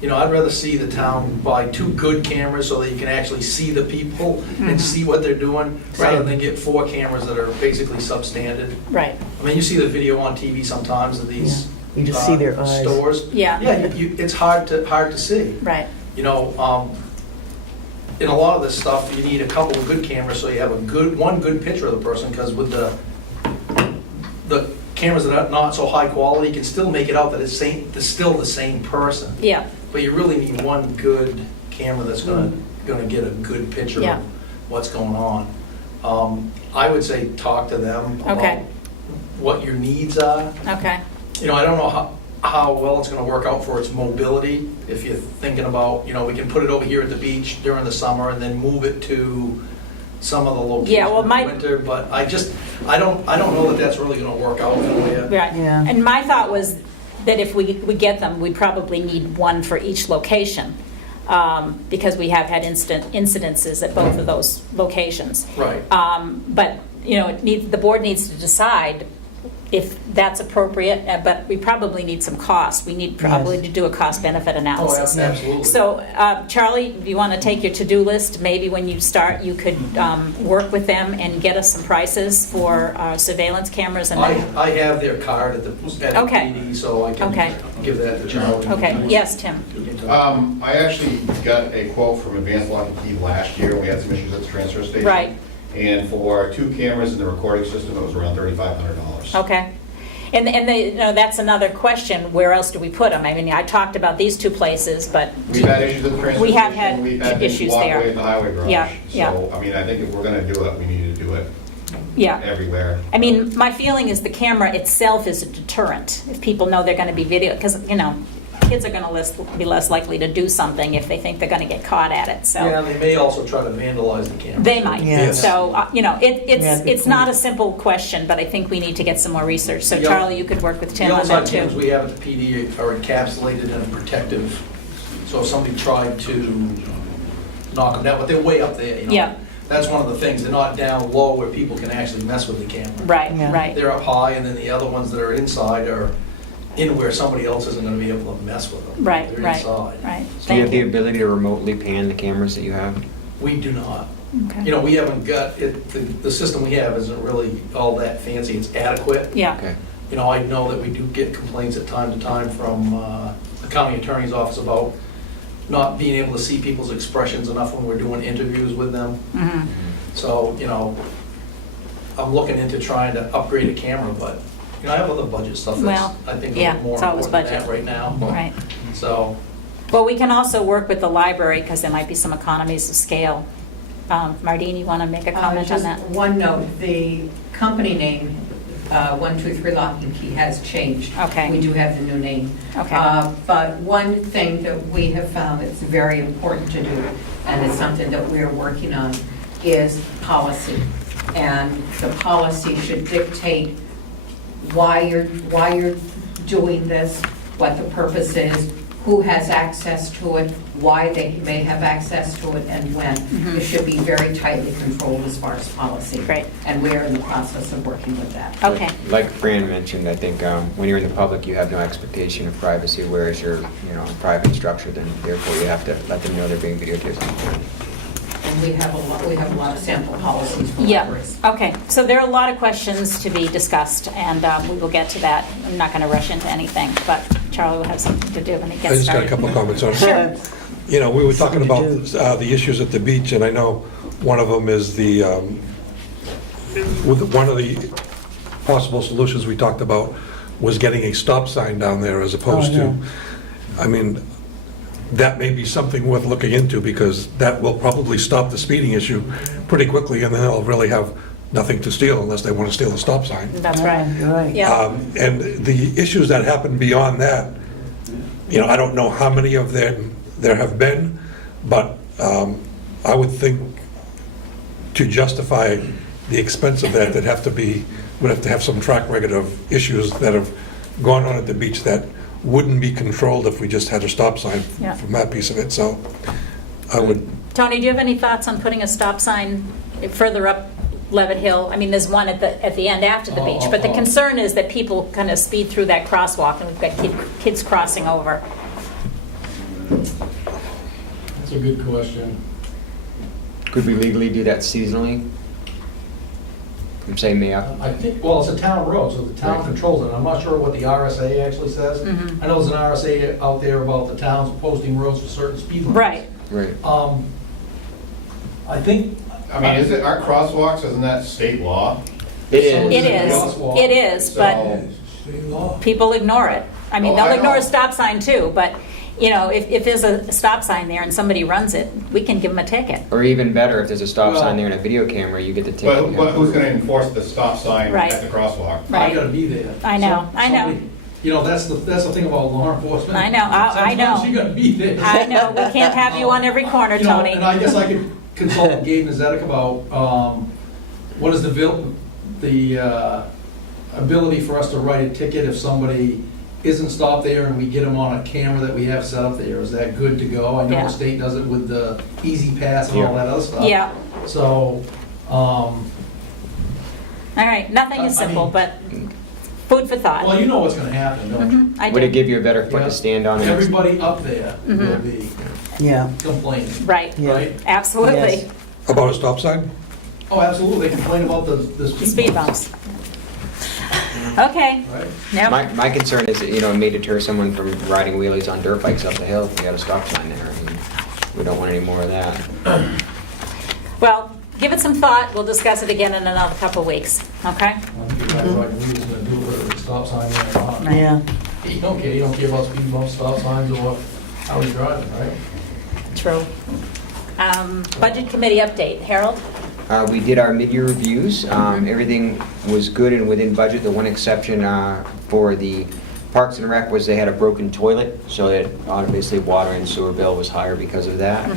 You know, I'd rather see the town buy 2 good cameras so that you can actually see the people and see what they're doing, rather than get 4 cameras that are basically substandard. Right. I mean, you see the video on TV sometimes of these Yeah. You just see their eyes. stores. Yeah. Yeah, it's hard to see. Right. You know, in a lot of this stuff, you need a couple of good cameras so you have one good picture of the person, because with the cameras that are not so high quality, you can still make it out that it's still the same person. Yeah. But you really need one good camera that's gonna get a good picture Yeah. of what's going on. I would say talk to them about Okay. what your needs are. Okay. You know, I don't know how well it's gonna work out for its mobility. If you're thinking about, you know, we can put it over here at the beach during the summer and then move it to some of the locations Yeah, well, in my- the winter, but I don't know that that's really gonna work out for you. Right. Yeah. And my thought was that if we get them, we probably need one for each location, because we have had incidences at both of those locations. Right. But, you know, the board needs to decide if that's appropriate, but we probably need some cost. We need probably to do a cost-benefit analysis. Oh, absolutely. So, Charlie, do you want to take your to-do list? Maybe when you start, you could work with them and get us some prices for surveillance cameras and I then... have their card at the Okay. PD, so I can Okay. give that to Charlie. Okay, yes, Tim? I actually got a quote from Advanced Lock and Key last year. We had some issues at the transfer station. Right. And for 2 cameras and the recording system, it was around $3,500. Okay. And you know, that's another question, where else do we put them? I mean, I talked about these 2 places, but... We've had issues at the transfer We station. have had We've had things issues blocked there. away at the highway garage. Yeah, yeah. So, I mean, I think if we're gonna do it, we need to do it Yeah. everywhere. I mean, my feeling is the camera itself is a deterrent. If people know they're going to be video, because, you know, kids are going to be less likely to do something if they think they're going to get caught at it, so... Yeah, they may also try to vandalize the camera. They might. Yes. So, you know, Yeah, good it's not a point. simple question, but I think we need to get some more research. So Yeah. Charlie, you could work with Tim The on that outside cams too. we have at the PD are encapsulated in a protective, so if somebody tried to knock them down, but they're way up there, you know? Yeah. That's one of the things, they're not down low where people can actually mess with the camera. Right, Yeah. right. They're up high, and then the other ones that are inside are in where somebody else isn't gonna be able to mess with them. Right, They're right, inside. right. Do you have Thank the you. ability to remotely pan the cameras that you have? We do not. Okay. You know, we haven't got, the system we have isn't really all that fancy, it's adequate. Yeah, Okay. You know, I know that we do get complaints at time to time from the county attorney's office about not being able to see people's expressions enough when we're doing interviews with them. mhm, So, you know, I'm looking into trying to upgrade a camera, but, you know, I have other budget stuff that's, Well, I think, a yeah, little more it's always important than that budget. right now. right. So, Well, we can also work with the library, because there might be some economies of scale. Mardine, you want to make a comment on that? Just one note, the company name, 123 Lock and Key, has changed. Okay. We do have the new name. Okay. But one thing that we have found that's very important to do, and it's something that we're working on, is policy. And the policy should dictate why you're doing this, what the purpose is, who has access to it, why they may have access to it, and when. Mhm. It should be very tightly controlled as far as policy. Great. And we're in the process of working with that. Okay. Like Fran mentioned, I think when you're in the public, you have no expectation of privacy, whereas you're, in a private structure, then therefore you have to let them know they're being videotaped. And we have a lot of sample policies for Yeah, libraries. okay. So there are a lot of questions to be discussed, and we will get to that. I'm not going to rush into anything, but Charlie will have something to do when he I gets just got a started. couple of comments on it. Sure. We were talking about Something to the issues at the beach, and I know one of them is one of the possible solutions we talked about was getting a stop sign down there as opposed to, I mean, that may be something worth looking into, because that will probably stop the speeding issue pretty quickly, and then they'll really have nothing to steal unless they want to steal the stop sign. That's right. You're right. Yeah. And the issues that happen beyond that, I don't know how many of them there have been, but I would think to justify the expense of that, would have to have some track record of issues that have gone on at the beach that wouldn't be controlled if we just had a stop sign Yeah. from that piece of it. So I would, Tony, do you have any thoughts on putting a stop sign further up Levitt Hill? I mean, there's one at the end after the beach, but the concern is that people kind of speed through that crosswalk, and we've got kids crossing over. That's a good question. Could we legally do that seasonally? From say May up? I think, well, it's a town road, so the town Right. controls it. I'm not sure what the RSA actually says. Mhm. I know there's an RSA out there about the towns posting roads for certain speed limits. Right. Right. I think. I mean, aren't crosswalks, isn't that state law? It It is. is, it is, but So- people ignore it. I mean, Oh, they'll I ignore know. a stop sign too, but, if there's a stop sign there and somebody runs it, we can give them a ticket. Or even better, if there's a stop Well- sign there and a video camera, you get the ticket. But who's going to enforce the stop sign Right. at the crosswalk? Right. I gotta be there. I know, I know. Somebody- that's the thing about law enforcement. I know, I know. Sometimes you gotta be there. I know, we can't have you on every corner, Tony. And I guess I could consult with Gabe Nazarek about, what is the ability for us to write a ticket if somebody isn't stopped there and we get them on a camera that we have set up there? Is that good to go? I know Yeah. the state does it with the Easy Pass and all that other stuff. Yeah, So, all right, nothing is I simple, mean- but food for thought. well, you know what's gonna happen, don't you? Mhm, I Would it do. give you a better foot Yeah. to stand on? and- Everybody up there will Mhm. be Yeah, complaining, Right, yeah. right? absolutely. Yes. about a stop sign? Oh, absolutely, they complain about the The speed bumps. Okay, Right? now, My concern is that, it may deter someone from riding wheelies on dirt bikes up the hill if we had a stop sign there. I mean, we don't want any more of that. well, give it some thought. We'll discuss it again in another couple of weeks, okay? I don't think you're right, we're just gonna do it with a stop sign there or not. Yeah. You don't care about speed bumps, stop signs, or how he's driving, right? True. Budget committee update, Harold? We did our mid-year reviews. Everything was good and within budget. The one exception for the Parks and Rec was they had a broken toilet, so that obviously water and sewer bill was higher because of that.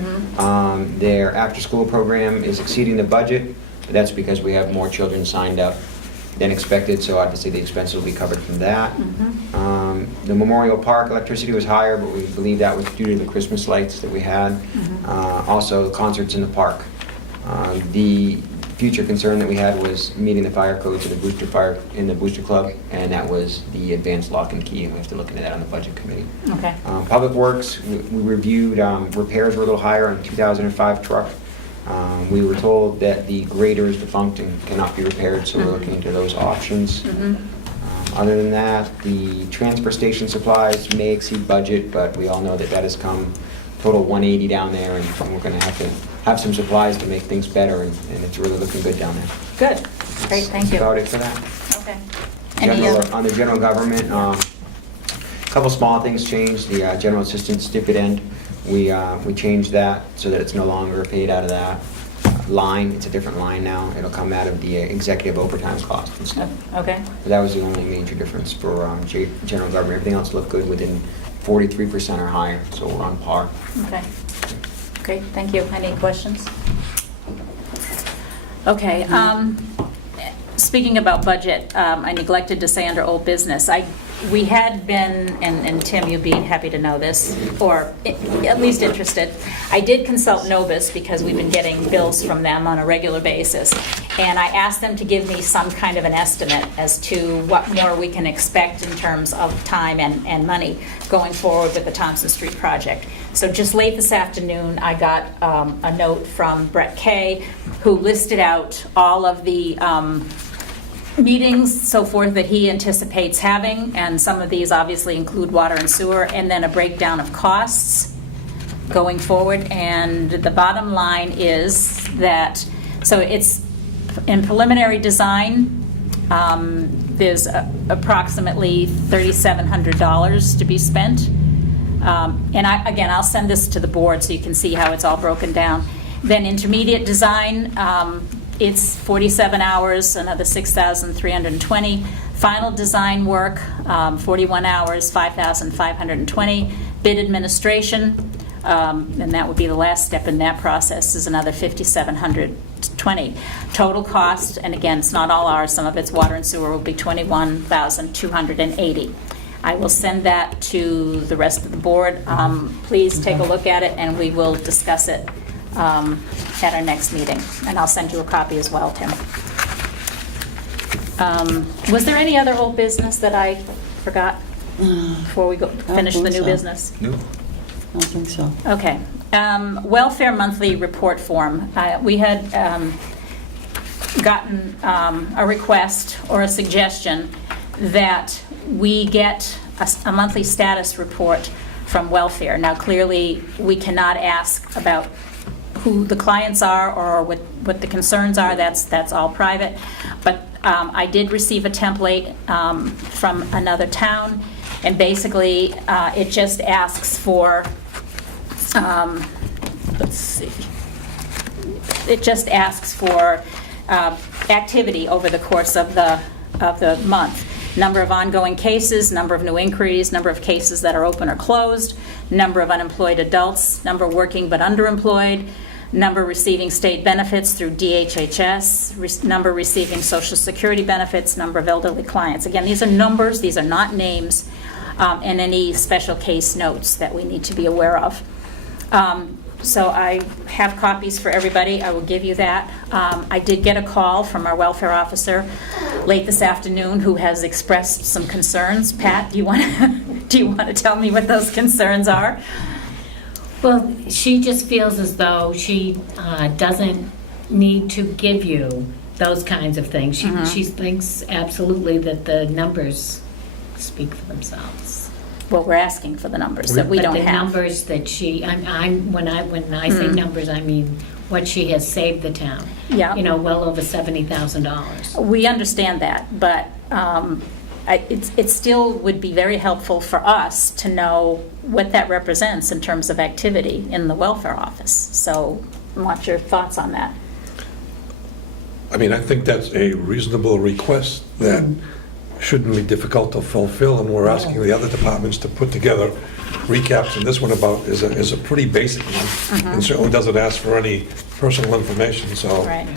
Their after-school program is exceeding the budget. But that's because we have more children signed up than expected, so obviously the expenses will be covered from that. The Memorial Park electricity was higher, but we believe that was due to the Christmas lights that we had. Also, concerts in the park. The future concern that we had was meeting the fire codes in the booster club, and that was the advanced lock and key. We have to look into that on the budget committee. Okay. Public Works, we reviewed, repairs were a little higher on 2005 truck. We were told that the grader is defunct and cannot be repaired, so we're looking into those options. Other than that, the transfer station supplies may exceed budget, but we all know that has come total 180 down there, and we're going to have some supplies to make things better, and it's really looking good down there. Good, great, thank you. That's about it for that. Okay. Any General- other? On the general government, a couple small things changed. The general assistant stipend, we changed that so that it's no longer paid out of that line. It's a different line now. It'll come out of the executive overtime cost instead. Okay, But that was the only major difference for general government. Everything else looked good within 43% or higher, so we're on par. okay. Great, thank you. Any questions? Okay, speaking about budget, I neglected to say under old business, we had been, and Tim, you'd be happy to know this, or at least interested, I did consult Novus because we've been getting bills from them on a regular basis, and I asked them to give me some kind of an estimate as to what more we can expect in terms of time and money going forward with the Thompson Street project. So just late this afternoon, I got a note from Brett Kay, who listed out all of the meetings, so forth, that he anticipates having, and some of these obviously include water and sewer, and then a breakdown of costs going forward. And the bottom line is that, so it's in preliminary design, there's approximately $3,700 to be spent. And again, I'll send this to the board so you can see how it's all broken down. Then intermediate design, it's 47 hours, another 6,320. Final design work, 41 hours, 5,520. Bid administration, and that would be the last step in that process, is another 5,720. Total cost, and again, it's not all ours, some of it's water and sewer, will be 21,280. I will send that to the rest of the board. Please take a look at it, and we will discuss it at our next meeting. And I'll send you a copy as well, Tim. Was there any other old business that I forgot before we finish the new business? No. I don't think so. Okay. Welfare monthly report form. We had gotten a request or a suggestion that we get a monthly status report from welfare. Now, clearly, we cannot ask about who the clients are or what the concerns are. That's all private. But I did receive a template from another town, and basically it just asks for, let's see, it just asks for activity over the course of the month. Number of ongoing cases, number of new inquiries, number of cases that are open or closed, number of unemployed adults, number working but underemployed, number receiving state benefits through DHHS, number receiving Social Security benefits, number of elderly clients. Again, these are numbers, these are not names, and any special case notes that we need to be aware of. So I have copies for everybody. I will give you that. I did get a call from our welfare officer late this afternoon who has expressed some concerns. Pat, do you want to tell me what those concerns are? Well, she just feels as though she doesn't need to give you those kinds of things. She thinks absolutely that the numbers speak for themselves. Well, we're asking for the numbers that we don't have. But the numbers that she, when I say numbers, I mean what she has saved the town. Yeah. You know, well over $70,000. We understand that, but it still would be very helpful for us to know what that represents in terms of activity in the welfare office. So, what's your thoughts on that? I mean, I think that's a reasonable request that shouldn't be difficult to fulfill, and we're asking the other departments to put together recaps, and this one is a pretty basic one, and certainly doesn't ask for any personal information, so Right.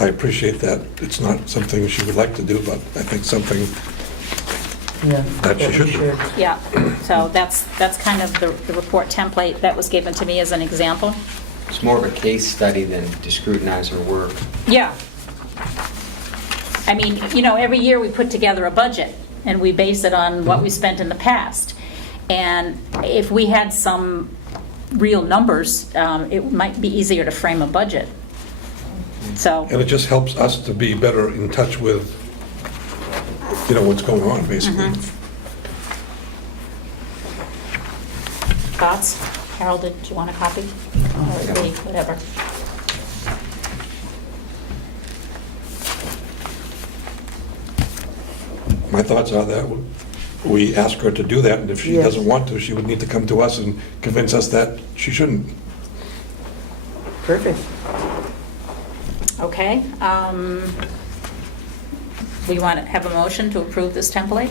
I appreciate that. It's not something she would like to do, but I think something Yeah. that she should do. Yeah, so that's kind of the report template that was given to me as an example. It's more of a case study than to scrutinize her work. Yeah. I mean, you know, every year we put together a budget, and we base it on what we spent in the past. And if we had some real numbers, it might be easier to frame a budget. So, And it just helps us to be better in touch with, you know, what's going on, basically. thoughts? Harold, did you want a copy? Or Lee, whatever. My thoughts are that we ask her to do that, and if she Yes. doesn't want to, she would need to come to us and convince us that she shouldn't. Perfect. Okay. We want to have a motion to approve this template?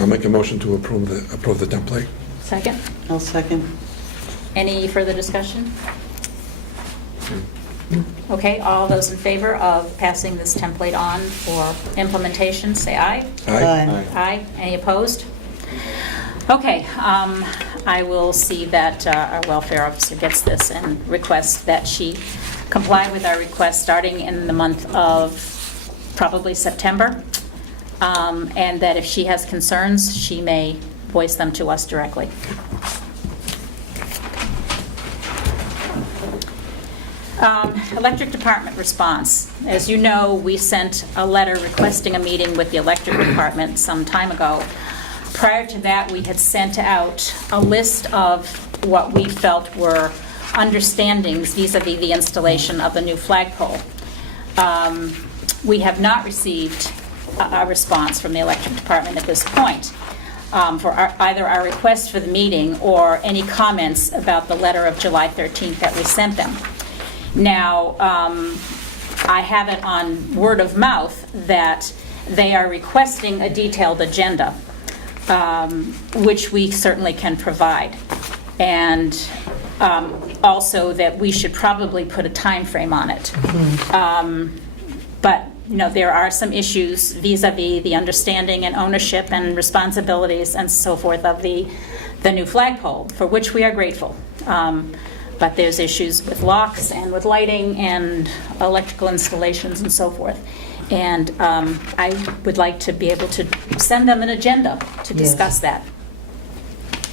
I'll make a motion to approve the template. Second? I'll second. Any further discussion? Okay, all those in favor of passing this template on for implementation, say aye. Aye. Aye. Any opposed? Okay, I will see that our welfare officer gets this and request that she comply with our request starting in the month of probably September, and that if she has concerns, she may voice them to us directly. Electric department response. As you know, we sent a letter requesting a meeting with the electric department some time ago. Prior to that, we had sent out a list of what we felt were understandings vis-a-vis the installation of the new flagpole. We have not received a response from the electric department at this point for either our request for the meeting or any comments about the letter of July 13th that we sent them. Now, I have it on word of mouth that they are requesting a detailed agenda, which we certainly can provide. And also that we should probably put a time frame on it. But, you know, there are some issues vis-a-vis the understanding and ownership and responsibilities and so forth of the new flagpole, for which we are grateful. But there's issues with locks and with lighting and electrical installations and so forth. And I would like to be able to send them an agenda to discuss that.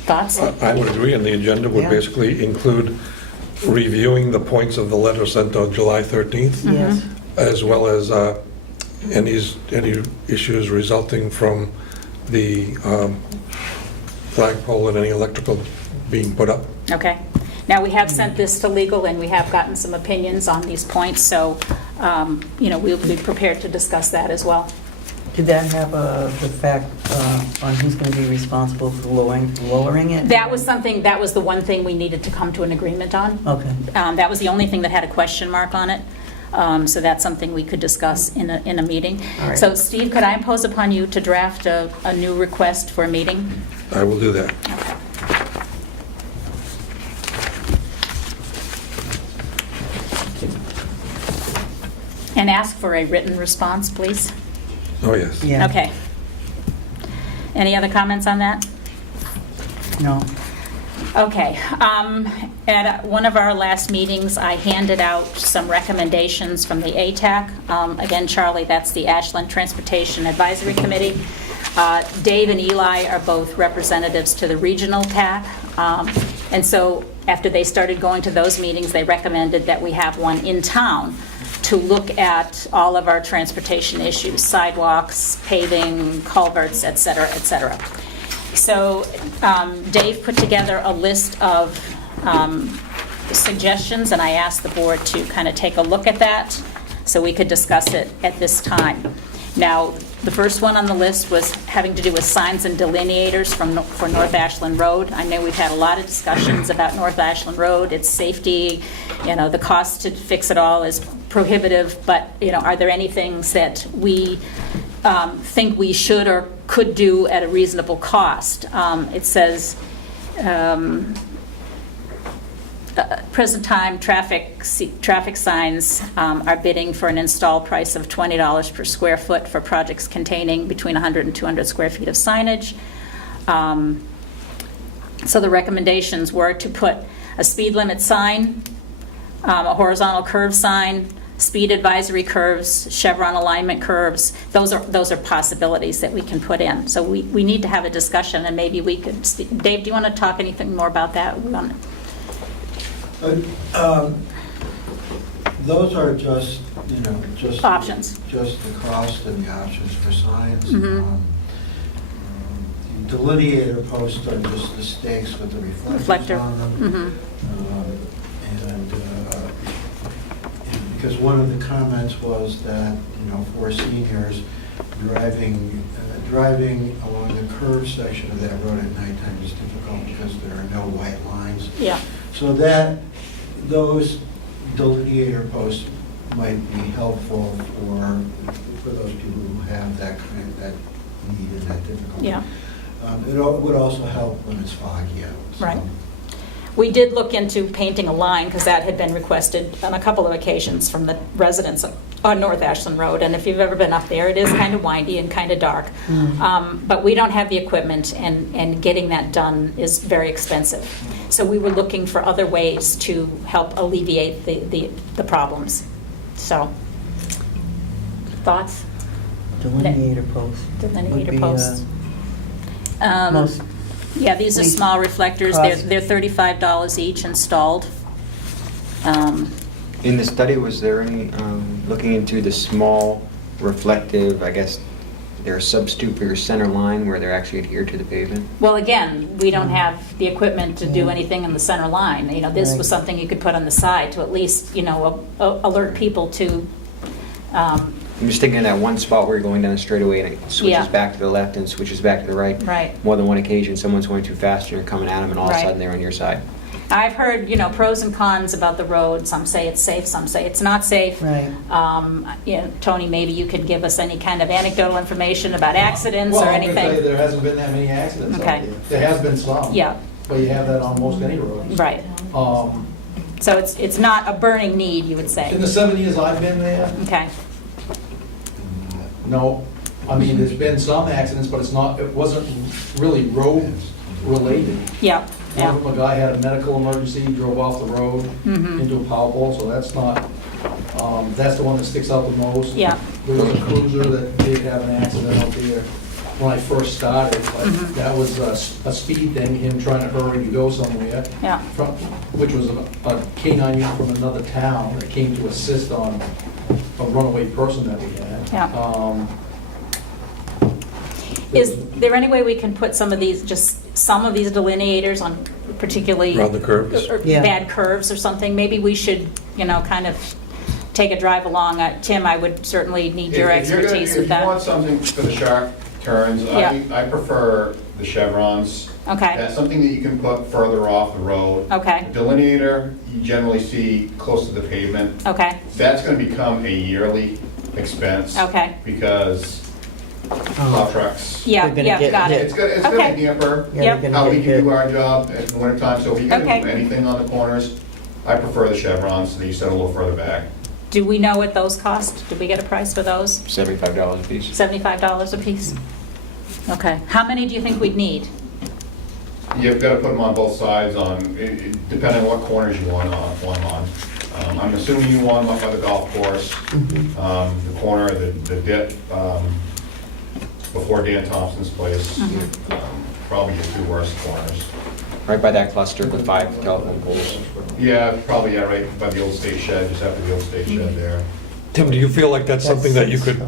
Thoughts? I would agree, and the agenda would Yeah. basically include reviewing the points of the letter sent on July 13th, Yes. as well as any issues resulting from the flagpole and any electrical being put up. Okay. Now, we have sent this to legal, and we have gotten some opinions on these points, so, you know, we'll be prepared to discuss that as well. Did that have the fact on who's going to be responsible for lowering it? That was something, that was the one thing we needed to come to an agreement on. Okay. That was the only thing that had a question mark on it. So that's something we could discuss in a meeting. All right. So, Steve, could I impose upon you to draft a new request for a meeting? I will do that. Okay. And ask for a written response, please. Oh, yes. Yeah. Okay. Any other comments on that? No. Okay. At one of our last meetings, I handed out some recommendations from the ATAC. Again, Charlie, that's the Ashland Transportation Advisory Committee. Dave and Eli are both representatives to the regional TAC. And so after they started going to those meetings, they recommended that we have one in town to look at all of our transportation issues, sidewalks, paving, culverts, et cetera, et cetera. So Dave put together a list of suggestions, and I asked the board to kind of take a look at that so we could discuss it at this time. Now, the first one on the list was having to do with signs and delineators for North Ashland Road. I know we've had a lot of discussions about North Ashland Road, its safety, you know, the cost to fix it all is prohibitive, but, you know, are there any things that we think we should or could do at a reasonable cost? It says, present time traffic signs are bidding for an install price of $20 per square foot for projects containing between 100 and 200 square feet of signage. So the recommendations were to put a speed limit sign, a horizontal curve sign, speed advisory curves, chevron alignment curves. Those are possibilities that we can put in. So we need to have a discussion, and maybe we could. Dave, do you want to talk anything more about that? Those are just, you know, just Options. Just the cost and the options for signs. Mhm. The delineator posts are just the stakes with the reflectors on them. Mm-hmm. And because one of the comments was that, you know, for seniors, driving along the curved section of that road at nighttime is difficult because there are no white lines. Yeah. So those delineator posts might be helpful for those people who have that need and that difficulty. Yeah. It would also help when it's foggy out. So. Right. We did look into painting a line, because that had been requested on a couple of occasions from the residents on North Ashland Road, and if you've ever been up there, it is kind of windy and kind of dark. But we don't have the equipment, and getting that done is very expensive. So we were looking for other ways to help alleviate the problems. So, thoughts? Delineator posts. Delineator posts. Most, Yeah, these are least small reflectors. cost. They're $35 each installed. In the study, was there any, looking into the small reflective, I guess, they're a substitute for your center line where they're actually adhered to the pavement? Well, again, we don't have the equipment to do anything in the center line. You know, this was Right. something you could put on the side to at least, you know, alert people to, I'm just thinking of that one spot where you're going down a straightaway and it switches Yeah. back to the left and switches back to the right. Right. More than one occasion, someone's going too fast and you're coming at them and all of a Right. sudden they're on your side. I've heard, you know, pros and cons about the road. Some say it's safe, some say it's not safe. right. You know, Tony, maybe you could give us any kind of anecdotal information about accidents or Well, I'm gonna tell you, anything. there hasn't been that many accidents out Okay. there. There has been some. Yeah, But you have that on most any road. right. So it's not a burning need, you would In say? the 7 years I've been there, Okay, no. I mean, there's been some accidents, but it wasn't really road related. yeah, One yeah. of them, a guy had a medical emergency, drove off the road Mhm. into a power pole, so that's not, that's the one that sticks out the most. Yeah. There was a cruiser that did have an accident out there when I first started, but Mhm. that was a speed thing, him trying to hurry to go somewhere, Yeah, which was a K-9 unit from another town that came to assist on a runaway person that we had. Yeah. there is was- there any way we can put some of these delineators on particularly Around the curves? or Yeah. bad curves or something? Maybe we should, you know, kind of take a drive along. Tim, I would certainly need your If you're gonna- expertise with If you want that. something for the sharp turns, Yeah. I prefer the chevrons. Okay, That's something that you can put further off the road. okay, Delineator, you generally see close to the pavement. okay, That's going to become a yearly expense. okay. Because plow trucks. Yeah, They're gonna yeah, get got hit. it. It's gonna Okay. hamper Yeah, Yep. they're how gonna we get can hit. do our job in the wintertime. So if you're Okay. gonna do anything on the corners, I prefer the chevrons that you set a little further back. Do we know what those cost? Did we get a price for those? $75 a piece. $75 a piece? Okay. How many do you think we'd need? You've got to put them on both sides depending on what corners you want one on. I'm assuming you want them up by the golf course, the corner, the dip, before Dan Thompson's place. Probably your two worst corners. Right by that cluster with 5 telephone poles. Yeah, probably, yeah, right by the old state shed, just after the old state shed there. Tim, do you feel like that's something that you could,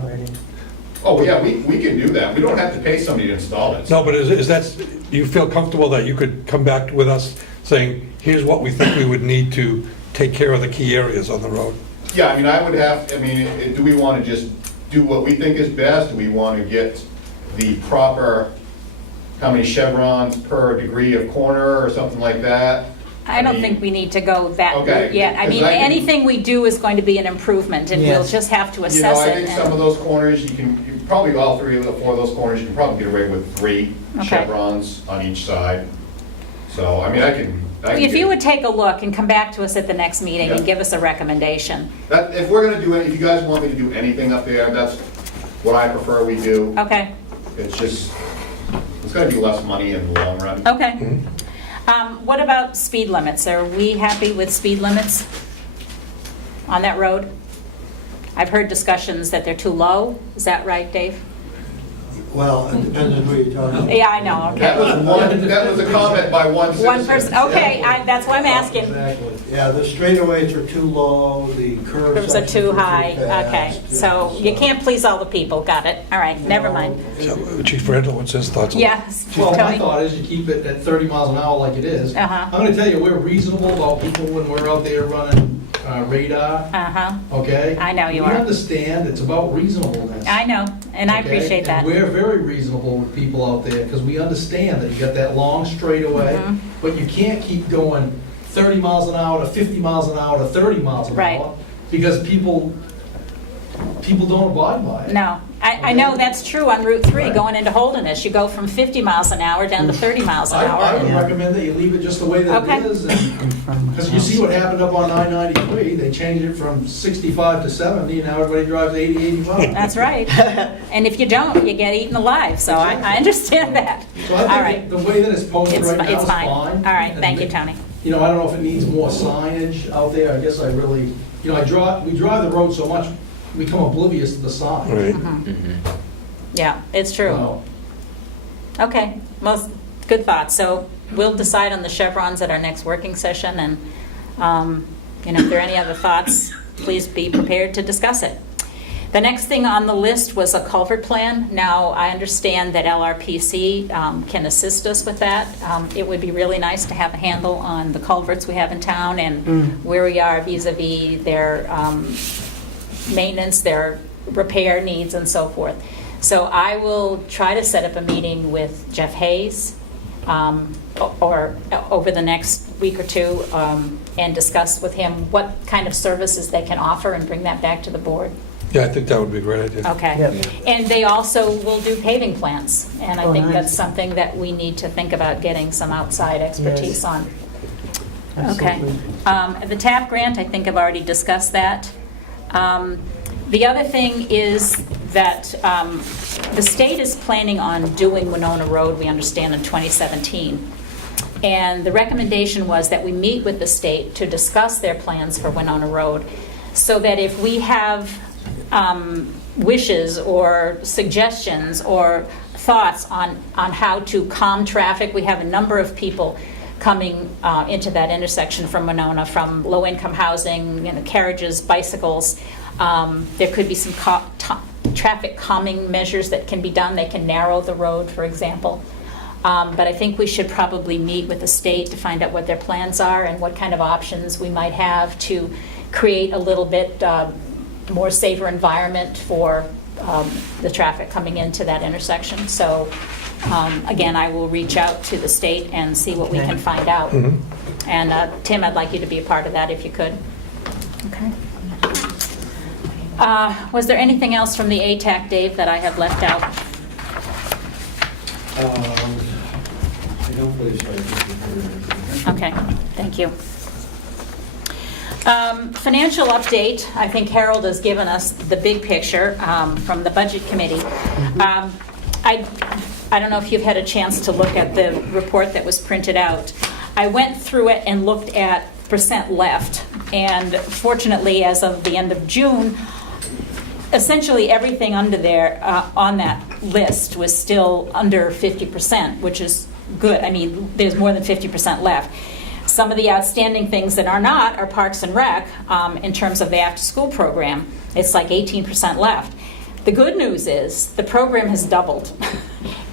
Oh, yeah, we can do that. We don't have to pay somebody to install it. no, but is that, do you feel comfortable that you could come back with us saying, here's what we think we would need to take care of the key areas on the road? Yeah, I mean, do we want to just do what we think is best? Do we want to get the proper, how many chevrons per degree of corner or something like that? I don't mean, think we need to go that Okay, route yet. I because mean, I can- anything we do is going to be an improvement, and we'll Yes. just have to You know, assess I it. think and- some of those corners, you probably all three of the four of those corners, you can probably get away with 3 Okay. chevrons on each side. So, I mean, I can If you get- would take a look and come back to us at the next meeting and Yeah. give us a recommendation. If we're gonna do it, if you guys want me to do anything up there, that's what I prefer we do. Okay, It's just, it's gonna be less money in the long run. okay. What about speed limits? Are we happy with speed limits on that road? I've heard discussions that they're too low. Is that right, Dave? Well, it depends on who you're talking about. Yeah, I know, That okay. was a comment by one citizen. One person, okay, that's why I'm asking. Exactly. Yeah, the straightaways are too low, the curves Curves are too high, okay. So you can't please all the people, got it. All right, never mind. So, Chief Randall, what's his thoughts on that? Yes, Well, my Tony? thought is you keep it at 30 miles an hour like it is. Uh-huh. I'm gonna tell you, we're reasonable about people when we're out there running radar, Uh-huh, okay? I know you We are. understand it's about reasonableness. I know, and I okay? appreciate that. And we're very reasonable with people out there, because we understand that you got that long straightaway, Mhm. but you can't keep going 30 miles an hour to 50 miles an hour to 30 miles an Right. hour, because people don't abide by it. No, I know that's true on Route 3 going into Holderness. You go from 50 miles an hour down to 30 miles an hour. I would recommend that you leave it just the way that Okay. it is. Because you see what happened up on I-93, they changed it from 65 to 70, and now everybody drives 80, 85. That's right. And if you don't, you get eaten alive, so I understand that. So All I right. think the way that it's posted right now It's is fine. fine. All right, And thank you, Tony. You know, I don't know if it needs more signage out there, I guess I really, you know, we drive the road so much, we become oblivious to the sign. Right. Yeah, it's true. So, Okay, well, good thought. So we'll decide on the chevrons at our next working session, and, if there are any other thoughts, please be prepared to discuss it. The next thing on the list was a culvert plan. Now, I understand that LRPC can assist us with that. It would be really nice to have a handle on the culverts we have in town and where we are vis-à-vis their maintenance, their repair needs, and so forth. So I will try to set up a meeting with Jeff Hayes or over the next week or two and discuss with him what kind of services they can offer and bring that back to the board. Yeah, I think that would be a great idea. Okay. Yep. And they also will do paving plans, and I Oh, think nice. that's something that we need to think about getting some outside expertise Yes. on. Okay. Absolutely. The TAP grant, I think I've already discussed that. The other thing is that the state is planning on doing Winona Road, we understand, in 2017. And the recommendation was that we meet with the state to discuss their plans for Winona Road, so that if we have wishes or suggestions or thoughts on how to calm traffic, we have a number of people coming into that intersection from Winona, from low-income housing, carriages, bicycles. There could be some traffic calming measures that can be done. They can narrow the road, for example. But I think we should probably meet with the state to find out what their plans are and what kind of options we might have to create a little bit more safer environment for the traffic coming into that intersection. So again, I will reach out to the state and see what we can find out. And Tim, I'd like you to be a part of that if you could. Okay. Was there anything else from the ATAC, Dave, that I have left out? I don't believe so. Okay, thank you. Financial update, I think Harold has given us the big picture from the Budget Committee. I don't know if you've had a chance to look at the report that was printed out. I went through it and looked at percent left, and fortunately, as of the end of June, essentially everything under there on that list was still under 50%, which is good. I mean, there's more than 50% left. Some of the outstanding things that are not are Parks and Rec in terms of the after-school program. It's like 18% left. The good news is the program has doubled,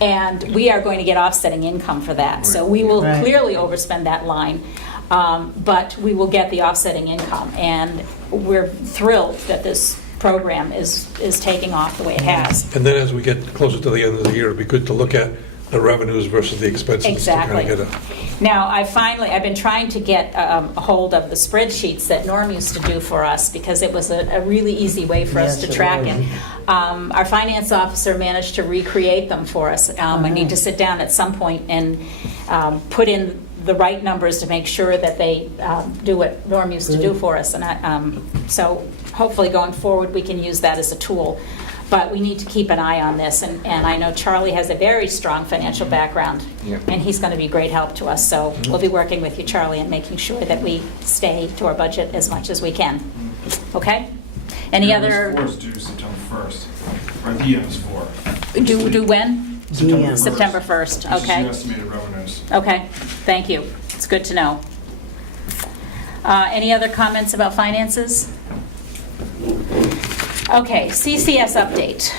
and we are going to get offsetting income for that. So we will Right. clearly overspend that line, but we will get the offsetting income. And we're thrilled that this program is taking off the way it has. And then as we get closer to the end of the year, it'd be good to look at the revenues versus the expenses. Exactly. To kind of get Now, I've been trying to get a hold of the spreadsheets that Norm used to do for us, because it was a really easy way for us Yes, to it track was. it. Our finance officer managed to recreate them for us. I need to sit down at some point and put in the right numbers to make sure that they do what Norm used to do for us. And so hopefully going forward, we can use that as a tool. But we need to keep an eye on this, and I know Charlie has a very strong financial background, Yep. and he's going to be a great help to us. So we'll be working with you, Charlie, and making sure that we stay to our budget as much as we can. Okay? Any other, MS4 is due September 1st, or DMS4. do when? DM. September 1st, This is okay? your estimated revenues. Okay, thank you. It's good to know. Any other comments about finances? Okay, CCS update.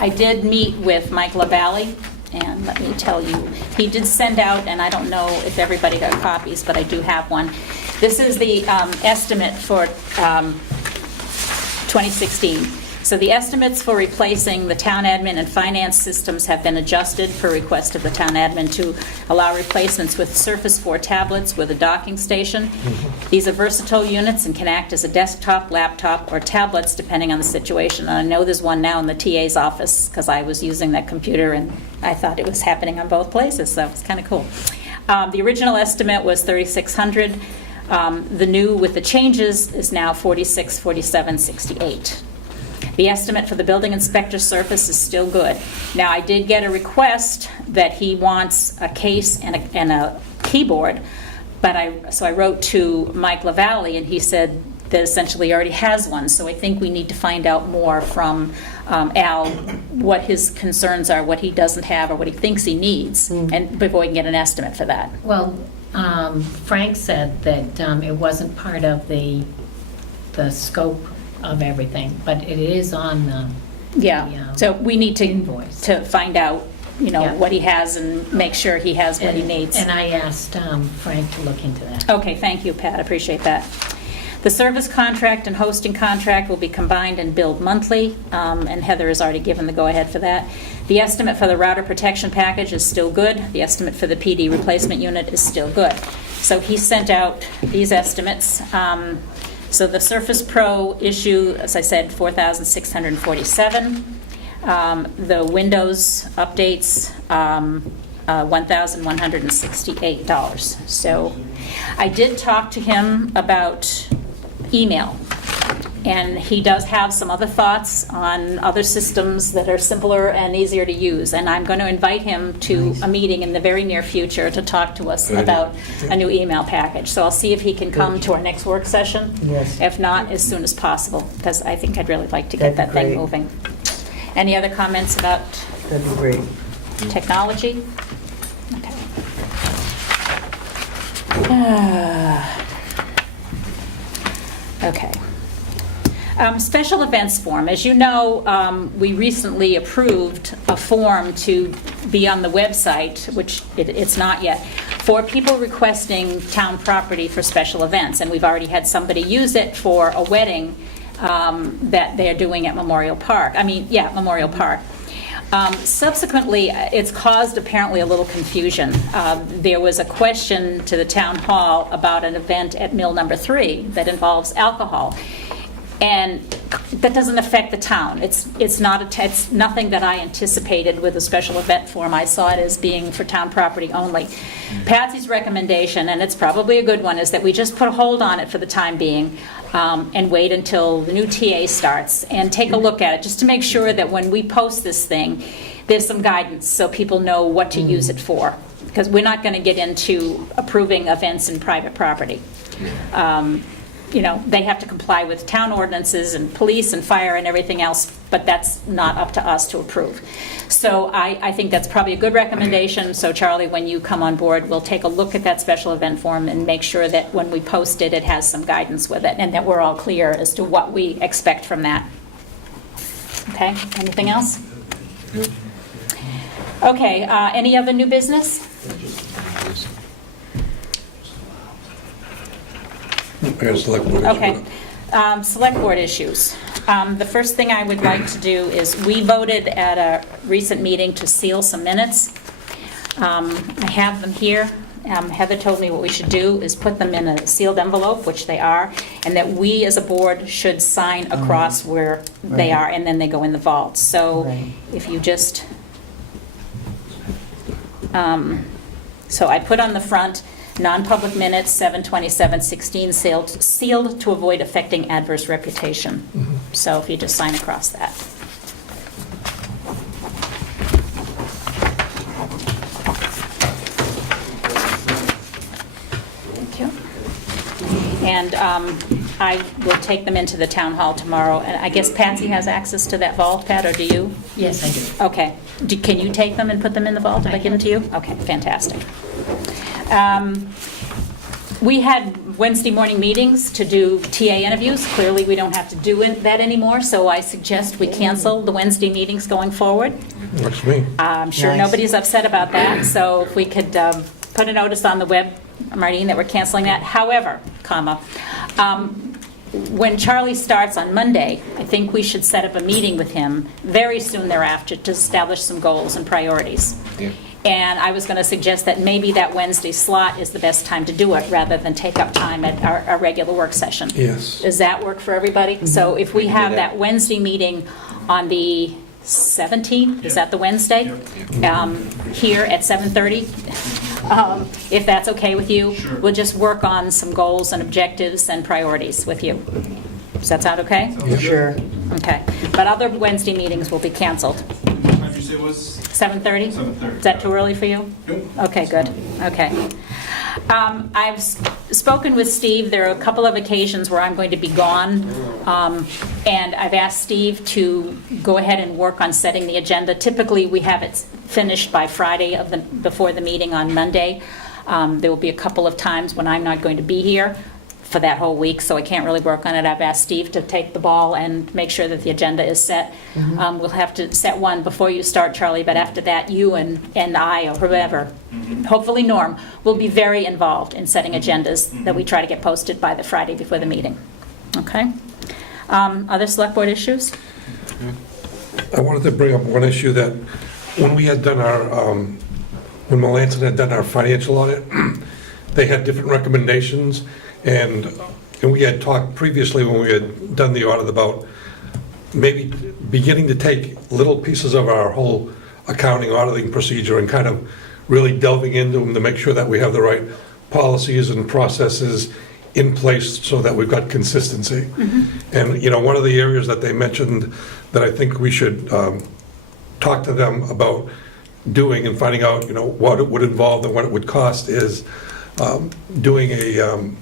I did meet with Mike LaValle, and let me tell you, he did send out, and I don't know if everybody got copies, but I do have one. This is the estimate for 2016. So the estimates for replacing the town admin and finance systems have been adjusted per request of the town admin to allow replacements with Surface 4 tablets with a docking station. These are versatile units and can act as a desktop, laptop, or tablets depending on the situation. And I know there's one now in the TA's office because I was using that computer and I thought it was happening on both places, so it's kind of cool. The original estimate was $3,600. The new with the changes is now $46, $47, $68. The estimate for the building inspector Surface is still good. Now, I did get a request that he wants a case and a keyboard, but so I wrote to Mike LaValle, and he said that essentially he already has one, so I think we need to find out more from Al what his concerns are, what he doesn't have, or what he thinks he needs, and before we can get an estimate for that. Well, Frank said that it wasn't part of the scope of everything, but it is on the Yeah, so we need invoice. to find out, Yeah. what he has and make sure he has what he needs. And I asked Frank to look into that. Okay, thank you, Pat, appreciate that. The service contract and hosting contract will be combined and billed monthly, and Heather has already given the go-ahead for that. The estimate for the router protection package is still good. The estimate for the PD replacement unit is still good. So he sent out these estimates. So the Surface Pro issue, as I said, $4,647. The Windows updates, $1,168. So I did talk to him about email, and he does have some other thoughts on other systems that are simpler and easier to use, and I'm going to invite him to a meeting in the very near future to talk to us about a new email package. So I'll see if he can come to our next work session. Yes. If not, as soon as possible, because I think I'd really like to get that That'd thing be great. moving. Any other comments about That'd be great. technology? Okay. Okay. Special events form. As you know, we recently approved a form to be on the website, which it's not yet, for people requesting town property for special events. And we've already had somebody use it for a wedding that they're doing at Memorial Park. Memorial Park. Subsequently, it's caused apparently a little confusion. There was a question to the town hall about an event at Mill Number 3 that involves alcohol. And that doesn't affect the town. It's nothing that I anticipated with a special event form. I saw it as being for town property only. Patsy's recommendation, and it's probably a good one, is that we just put a hold on it for the time being and wait until the new TA starts and take a look at it, just to make sure that when we post this thing, there's some guidance so people know what to use it for. Because we're not going to get into approving events in private property. They have to comply with town ordinances and police and fire and everything else, but that's not up to us to approve. So I think that's probably a good recommendation. So Charlie, when you come on board, we'll take a look at that special event form and make sure that when we post it, it has some guidance with it and that we're all clear as to what we expect from that. Okay, anything else? Okay, any other new business? Select board. Okay. Select board issues. The first thing I would like to do is, we voted at a recent meeting to seal some minutes. I have them here. Heather told me what we should do is put them in a sealed envelope, which they are, and that we as a board should sign across where they are, and then they go in the vault. So Right. if you just... So I put on the front, non-public minutes, 7/27/16, sealed to avoid affecting adverse reputation. So if you just sign across that. Thank you. And I will take them into the town hall tomorrow. And I guess Patsy has access to that vault, Pat, or do you? Yes, I do. Okay. Can you take them and put them in the vault if I give them to you? Okay, fantastic. We had Wednesday morning meetings to do TA interviews. Clearly, we don't have to do that anymore, so I suggest we cancel the Wednesday meetings going forward. Works for me. I'm sure Nice. nobody's upset about that, so if we could put a notice on the web, Martine, that we're canceling that. However, when Charlie starts on Monday, I think we should set up a meeting with him very soon thereafter to establish some goals and priorities. Yeah. And I was going to suggest that maybe that Wednesday slot is the best time to do it, rather than take up time at our regular work session. Yes. Does that work for everybody? So if we We can do have that. that Wednesday meeting on the 17th, is that the Wednesday? Here at 7:30, if that's okay with you? Sure. We'll just work on some goals and objectives and priorities with you. Does that sound okay? Sure. Okay. But other Wednesday meetings will be canceled. What did you say was? 7:30? 7:30. Is that too early for you? Nope. Okay, good. Okay. I've spoken with Steve. There are a couple of occasions where I'm going to be gone, and I've asked Steve to go ahead and work on setting the agenda. Typically, we have it finished by Friday before the meeting on Monday. There will be a couple of times when I'm not going to be here for that whole week, so I can't really work on it. I've asked Steve to take the ball and make sure that the agenda is set. We'll have to set one before you start, Charlie, but after that, you and I, or whoever, hopefully Norm, will be very involved in setting agendas that we try to get posted by the Friday before the meeting. Okay? Other select board issues? I wanted to bring up one issue that when we had done our, when Melanson had done our financial audit, they had different recommendations, and we had talked previously when we had done the audit about maybe beginning to take little pieces of our whole accounting auditing procedure and kind of really delving into them to make sure that we have the right policies and processes in place so that we've got consistency. And, you know, one of the areas that they mentioned that I think we should talk to them about doing and finding out, you know, what it would involve and what it would cost is doing a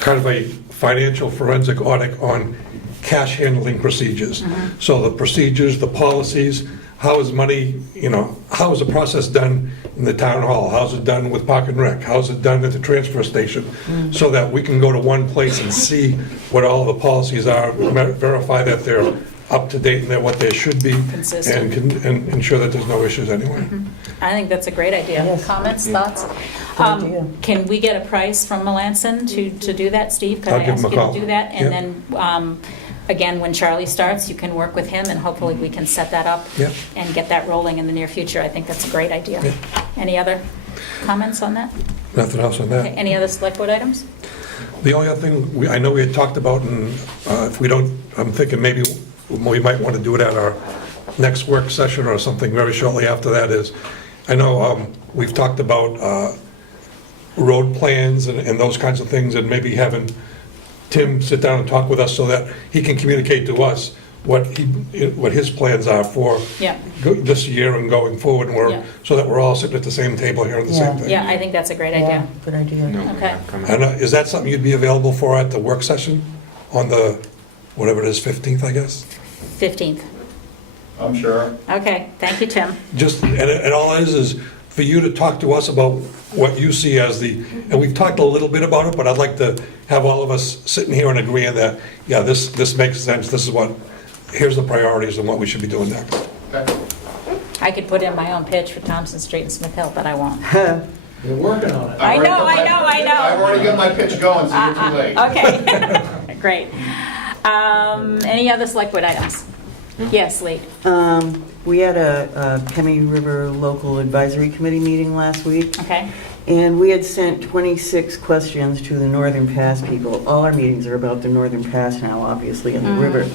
kind of a financial forensic audit on cash handling procedures. So the procedures, the policies, how is money, you know, how is the process done in the town hall? How's it done with Park and Rec? How's it done at the transfer station? So that we can go to one place and see what all the policies are, verify that they're up to date and that what they should be. Consistent. And ensure that there's no issues anyway. I think that's a great idea. Yes. Comments, thoughts? Good idea. Can we get a price from Melanson to do that, Steve? Could I'll I give ask him a you to call. do that? And Yep. then, again, when Charlie starts, you can work with him, and hopefully we can set that up Yep. and get that rolling in the near future. I think that's a great idea. Yep. Any other comments on that? Nothing else on that. Okay, any other select board items? The only other thing, I know we had talked about, and if we don't, I'm thinking maybe we might want to do it at our next work session or something very shortly after that is, I know we've talked about road plans and those kinds of things, and maybe having Tim sit down and talk with us so that he can communicate to us what his plans are for Yeah. this year and going forward, and Yeah. so that we're all sitting at the same table here on the same thing. Yeah, I think that's a great Yeah, idea. good idea. No, Okay. I'm coming. And is that something you'd be available for at the work session on the, whatever it is, 15th, I guess? 15th. I'm sure. Okay, thank you, Tim. Just, and all it is for you to talk to us about what you see as and we've talked a little bit about it, but I'd like to have all of us sitting here and agreeing that, yeah, this makes sense, here's the priorities and what we should be doing next. Okay. I could put in my own pitch for Thompson Street and Smith Hill, but I won't. You're working on it. I know. I've already got my pitch going, so you're too late. Okay, great. Any other select board items? Yes, Lee. We had a Kemi River Local Advisory Committee meeting last week, Okay, and we had sent 26 questions to the Northern Pass people. All our meetings are about the Northern Pass now, obviously, and the river.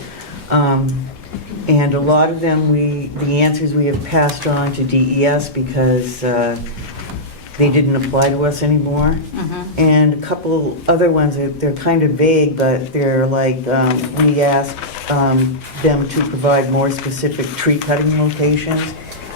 And a lot of them, the answers we have passed on to DES because they didn't apply to us anymore. And a couple other ones, they're kind of vague, but they're like, we asked them to provide more specific tree cutting locations,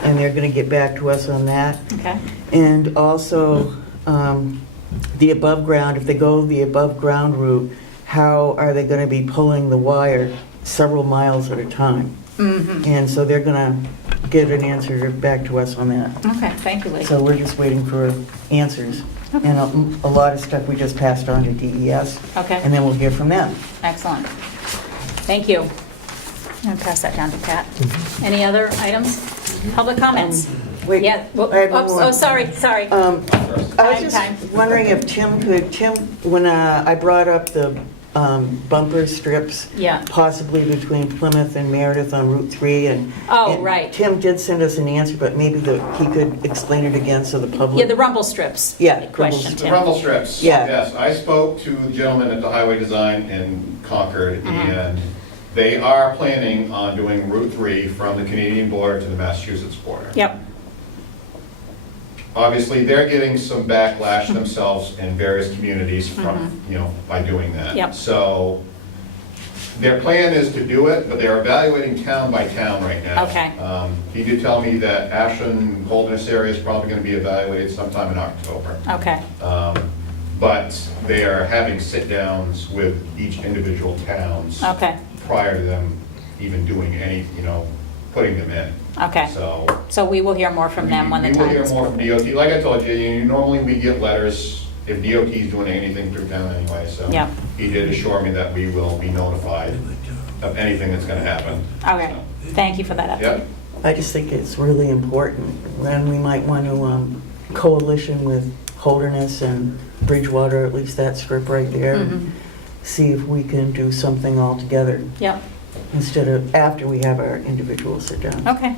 and they're going to get back to us on that. okay. And also, the above ground, if they go the above ground route, how are they going to be pulling the wire several miles at a time? And so they're going to get an answer back to us on that. Okay, thank you, Lee. So we're just waiting for answers. And a lot of stuff we just passed on to DES, Okay, and then we'll hear from them. excellent. Thank you. I'll pass that down to Pat. Any other items? Public comments? Wait, Yeah, I had one oops, more. oh, sorry. I was Time. just wondering if Tim, when I brought up the bumper strips. Yeah. Possibly between Plymouth and Meredith on Route 3, and. Oh, and right. Tim did send us an answer, but maybe he could explain it again so the public. Yeah, the rumble strips. Yeah, Question, The Tim. rumble strips. Yeah. Yes, I spoke to the gentleman at the Highway Design in Concord, and they are planning on doing Route 3 from the Canadian border to the Massachusetts border. Yep, Obviously, they're getting some backlash themselves in various communities from, by doing that. Yep. So their plan is to do it, but they're evaluating town by town right now. Okay. He did tell me that Ashland, Holderness area is probably going to be evaluated sometime in October. okay, But they are having sit-downs with each individual towns okay, prior to them even doing any, putting them in. okay. So we will hear more from them when the We will time hear is. more from DOT. Like I told you, normally we get letters if DOT is doing anything through town anyway, so. Yeah. He did assure me that we will be notified of anything that's gonna happen. Okay, thank you for that update. Yep, I just think it's really important, and we might want to coalition with Holderness and Bridgewater, at least that strip right there, and see if we can do something all together Yep, instead of after we have our individual sit-down. okay.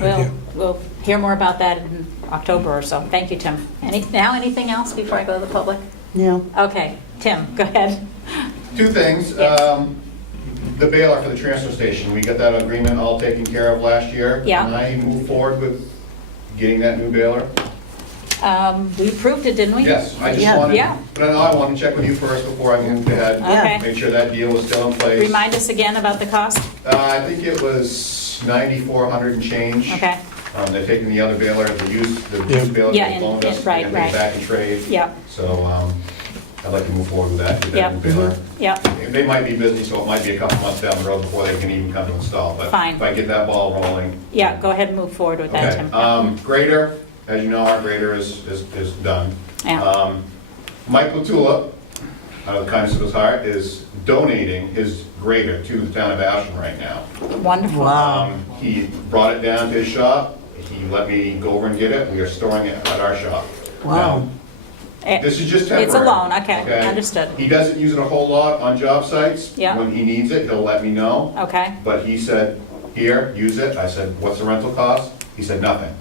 idea. We'll hear more about that in October or so. Thank you, Tim. Anything else before I go to the public? Yeah. Okay, Tim, go ahead. two things. Yes. The baler for the transfer station, we got that agreement all taken care of last year. Yeah. Can I move forward with getting that new baler? We approved it, didn't we? Yes, I just Yeah. wanted, Yeah. but I wanted to check with you first before I moved ahead. Okay. Make sure that deal was still in place. Remind us again about the cost? I think it was 9,400 and change. Okay, They're taking the other baler, the used Yeah. baler Yeah, they and- loaned us, and- right, and take it right. back in trade. yeah, So I'd like to move forward with that, get Yeah. that new baler. yeah, They might be busy, so it might be a couple months down the road before they can even come to install. But Fine. if I get that ball rolling. yeah, go ahead and move forward with that, Okay. Tim. Grader, as you know, our grader is done. Yeah. Mike Latula, out of the kindness of his heart, is donating his grader to the town of Ashland right now. Wonderful. Wow. He brought it down to his shop, he let me go over and get it, we are storing it at our shop. Wow. Eh, This is just temporary. It's a loan, okay, understood. He doesn't use it a whole lot on job sites. Yeah. When he needs it, he'll let me know, Okay, but he said, here, use it. I said, what's the rental cost? He said, nothing.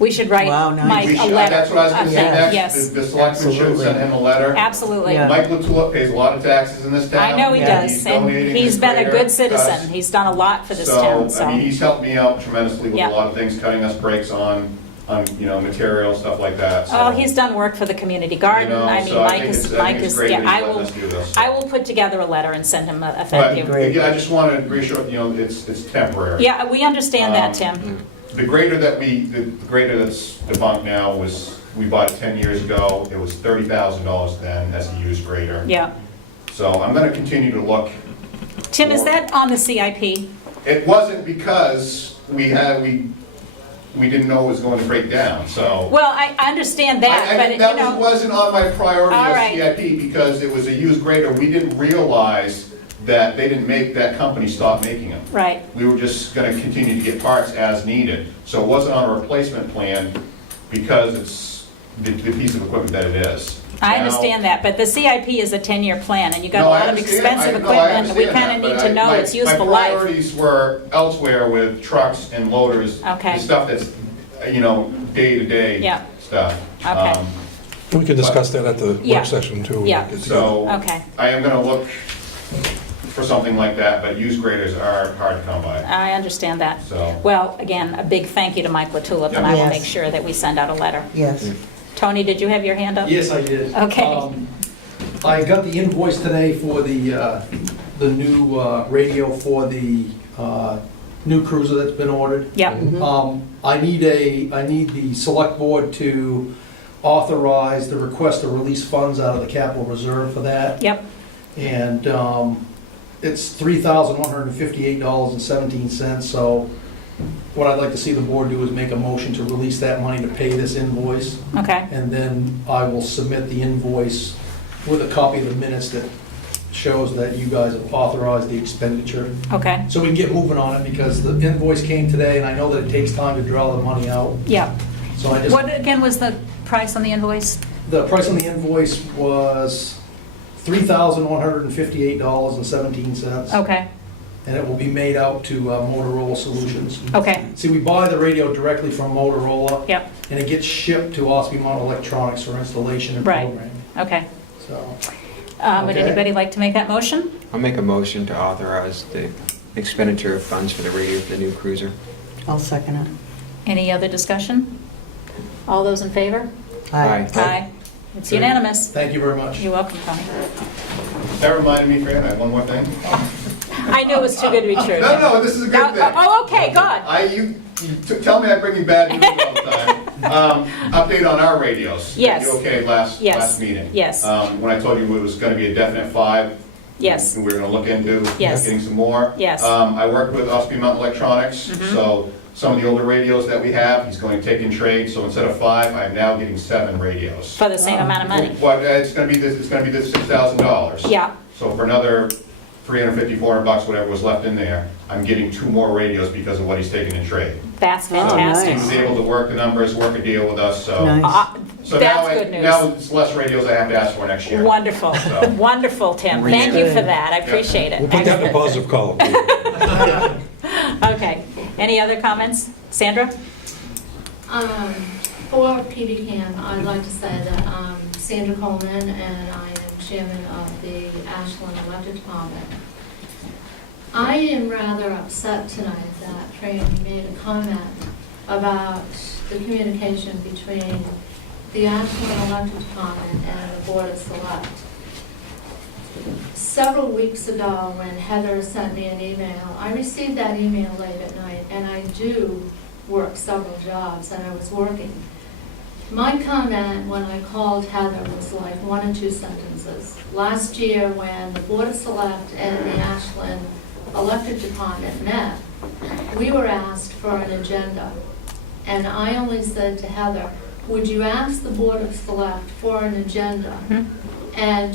we should write Wow, nice. Mike We a should- letter. That's what I was gonna say of next. Yes, The selectmen should Absolutely. send him a letter. absolutely. Yeah. Mike Latula pays a lot of taxes in this town. I know he Yeah. does, He's and donating he's his been a grader good to citizen. us. He's done a lot for this town, So, I mean, he's helped me out tremendously with Yeah. a lot of things, cutting us breaks on material, stuff like that. Oh, So, he's done work for the community garden. you know, I mean, so I Mike think is, it's- I think Mike it's is, great yeah, that he's letting us do this. I will put together a letter and send him a But, thank you. Great. yeah, I just want to reassure, it's temporary. Yeah, we understand that, Tim. The grader the grader that's defunct now we bought it 10 years ago. It was $30,000 then as a used grader. Yeah. So I'm going to continue to look. Tim, is that on the CIP? It wasn't because we didn't know it was going to break down, so. Well, I understand that, but, That wasn't on my priority All as right. CIP because it was a used grader. We didn't realize that they didn't make, that company stop making them. right. We were just gonna continue to get parts as needed. So it wasn't on a replacement plan because it's the piece of equipment that it is. I Now- understand that, but the CIP is a 10-year plan, and you got a No, I lot of understand. expensive No, I equipment, and we understand kind of that, need but to know my- its useful My life. priorities were elsewhere with trucks and loaders. Okay. The stuff that's, day-to-day Yeah. stuff. Okay. We can discuss that at the Yeah. work session too. Yeah. Get together. So Okay. I am gonna look for something like that, but used graders are hard to come by, I understand that. so. Well, again, a big thank you to Mike Latulip, and I will Yes. make sure that we send out a letter. Yes. Tony, did you have your hand up? Yes, I did. Okay. I got the invoice today for the new radio for the new cruiser that's been ordered. Yep, I need the select board to authorize the request to release funds out of the capital reserve for that. yep, And it's $3,158.17, so what I'd like to see the board do is make a motion to release that money to pay this invoice, okay, and then I will submit the invoice with a copy of the minutes that shows that you guys have authorized the expenditure. okay, So we can get moving on it, because the invoice came today, and I know that it takes time to draw the money out, yep. so I just... What, again, was the price on the invoice? The price on the invoice was $3,158.17. Okay, And it will be made out to Motorola Solutions. okay, See, we buy the radio directly from Motorola. yep, And it gets shipped to Ospey Mountain Electronics for installation and Right. programming. okay. So, Would Okay. anybody like to make that motion? I'll make a motion to authorize the expenditure of funds for the radio for the new cruiser. I'll second it. Any other discussion? All those in favor? Aye. Aye. It's unanimous. thank you very much. You're welcome, Tony. That reminded me, Fran, I have one more thing. I knew it was too good to be true. No, this is a good thing. Oh, okay, good. You tell me I bring you bad news all the time. Update on our radios. Yes. You okay last Yes. meeting? Yes. When I told you it was gonna be a definite 5. Yes, We were gonna look into Yes. getting some more. Yes. I worked with Ospey Mountain Electronics, Mhm. so some of the older radios that we have, he's going to take in trade, so instead of 5, I'm now getting 7 radios. for the same amount of money. What, it's gonna be this $6,000. Yeah, So for another $350, $400, whatever was left in there, I'm getting 2 more radios because of what he's taking in trade. that's Oh, fantastic. He was able to work the numbers, work a deal with us, so. Nice. So That's now, good news. now it's less radios I have to ask for next year. Wonderful, So. wonderful, Tim. Thank you for that, I appreciate it. We'll put that in a Excellent. positive column. Okay, any other comments? Sandra? For PBCAM, I'd like to say that I'm Sandra Coleman, and I am chairman of the Ashland Electric Department. I am rather upset tonight that Fran made a comment about the communication between the Ashland Electric Department and the Board of Select. Several weeks ago, when Heather sent me an email, I received that email late at night, and I do work several jobs, and I was working. My comment when I called Heather was like 1 or 2 sentences. Last year, when the Board of Select and the Ashland Electric Department met, we were asked for an agenda. And I only said to Heather, would you ask the Board of Select for an agenda and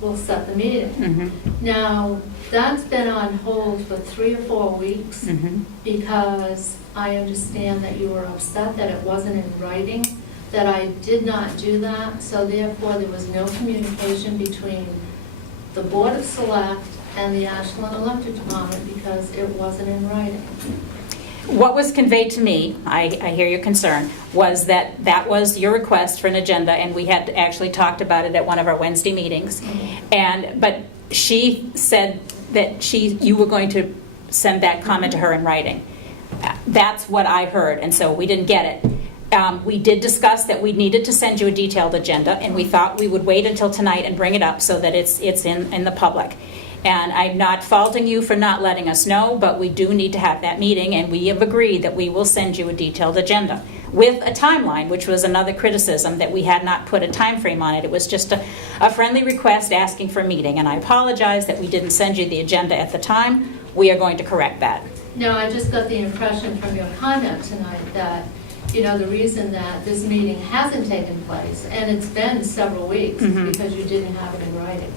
we'll set the meeting. Mm-hmm. Now, that's been on hold for 3 or 4 weeks because I understand that you were upset that it wasn't in writing, that I did not do that, so therefore there was no communication between the Board of Select and the Ashland Electric Department because it wasn't in writing. What was conveyed to me, I hear your concern, was that that was your request for an agenda, and we had actually talked about it at one of our Wednesday meetings. But she said that you were going to send that comment to her in writing. That's what I heard, and so we didn't get it. We did discuss that we needed to send you a detailed agenda, and we thought we would wait until tonight and bring it up so that it's in the public. And I'm not faulting you for not letting us know, but we do need to have that meeting, and we have agreed that we will send you a detailed agenda with a timeline, which was another criticism that we had not put a time frame on it. It was just a friendly request asking for a meeting, and I apologize that we didn't send you the agenda at the time. We are going to correct that. No, I just got the impression from your comment tonight that, the reason that this meeting hasn't taken place, and it's been several weeks, is because you didn't have it in writing.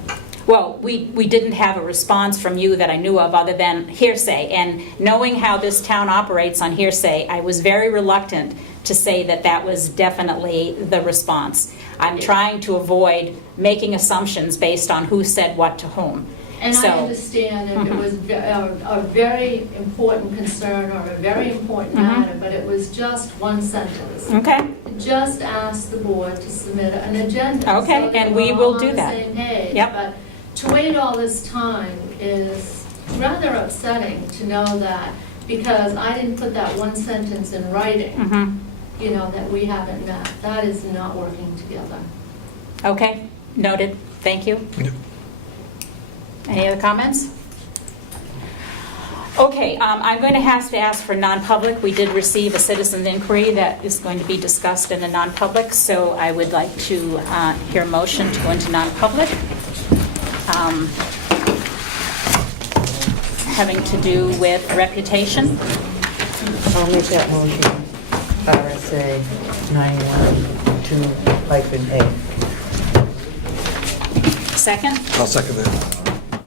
Well, we didn't have a response from you that I knew of other than hearsay. And knowing how this town operates on hearsay, I was very reluctant to say that that was definitely the response. I'm trying to avoid making assumptions based on who said what to whom. And I understand if it was a very important concern or a very important matter, but it was just one sentence. Okay. Just ask the board to submit an agenda. Okay, so that and we're we all will on do the that. same page. Yep. But to wait all this time is rather upsetting to know that, because I didn't put that one sentence in writing, that we haven't met. That is not working together. Okay, noted. Thank you. Any other comments? Okay, I'm going to have to ask for non-public. We did receive a citizen's inquiry that is going to be discussed in a non-public, so I would like to hear a motion to go into non-public. Having to do with reputation. I'll make that motion. RSA 91(2)(a). Second? I'll second that.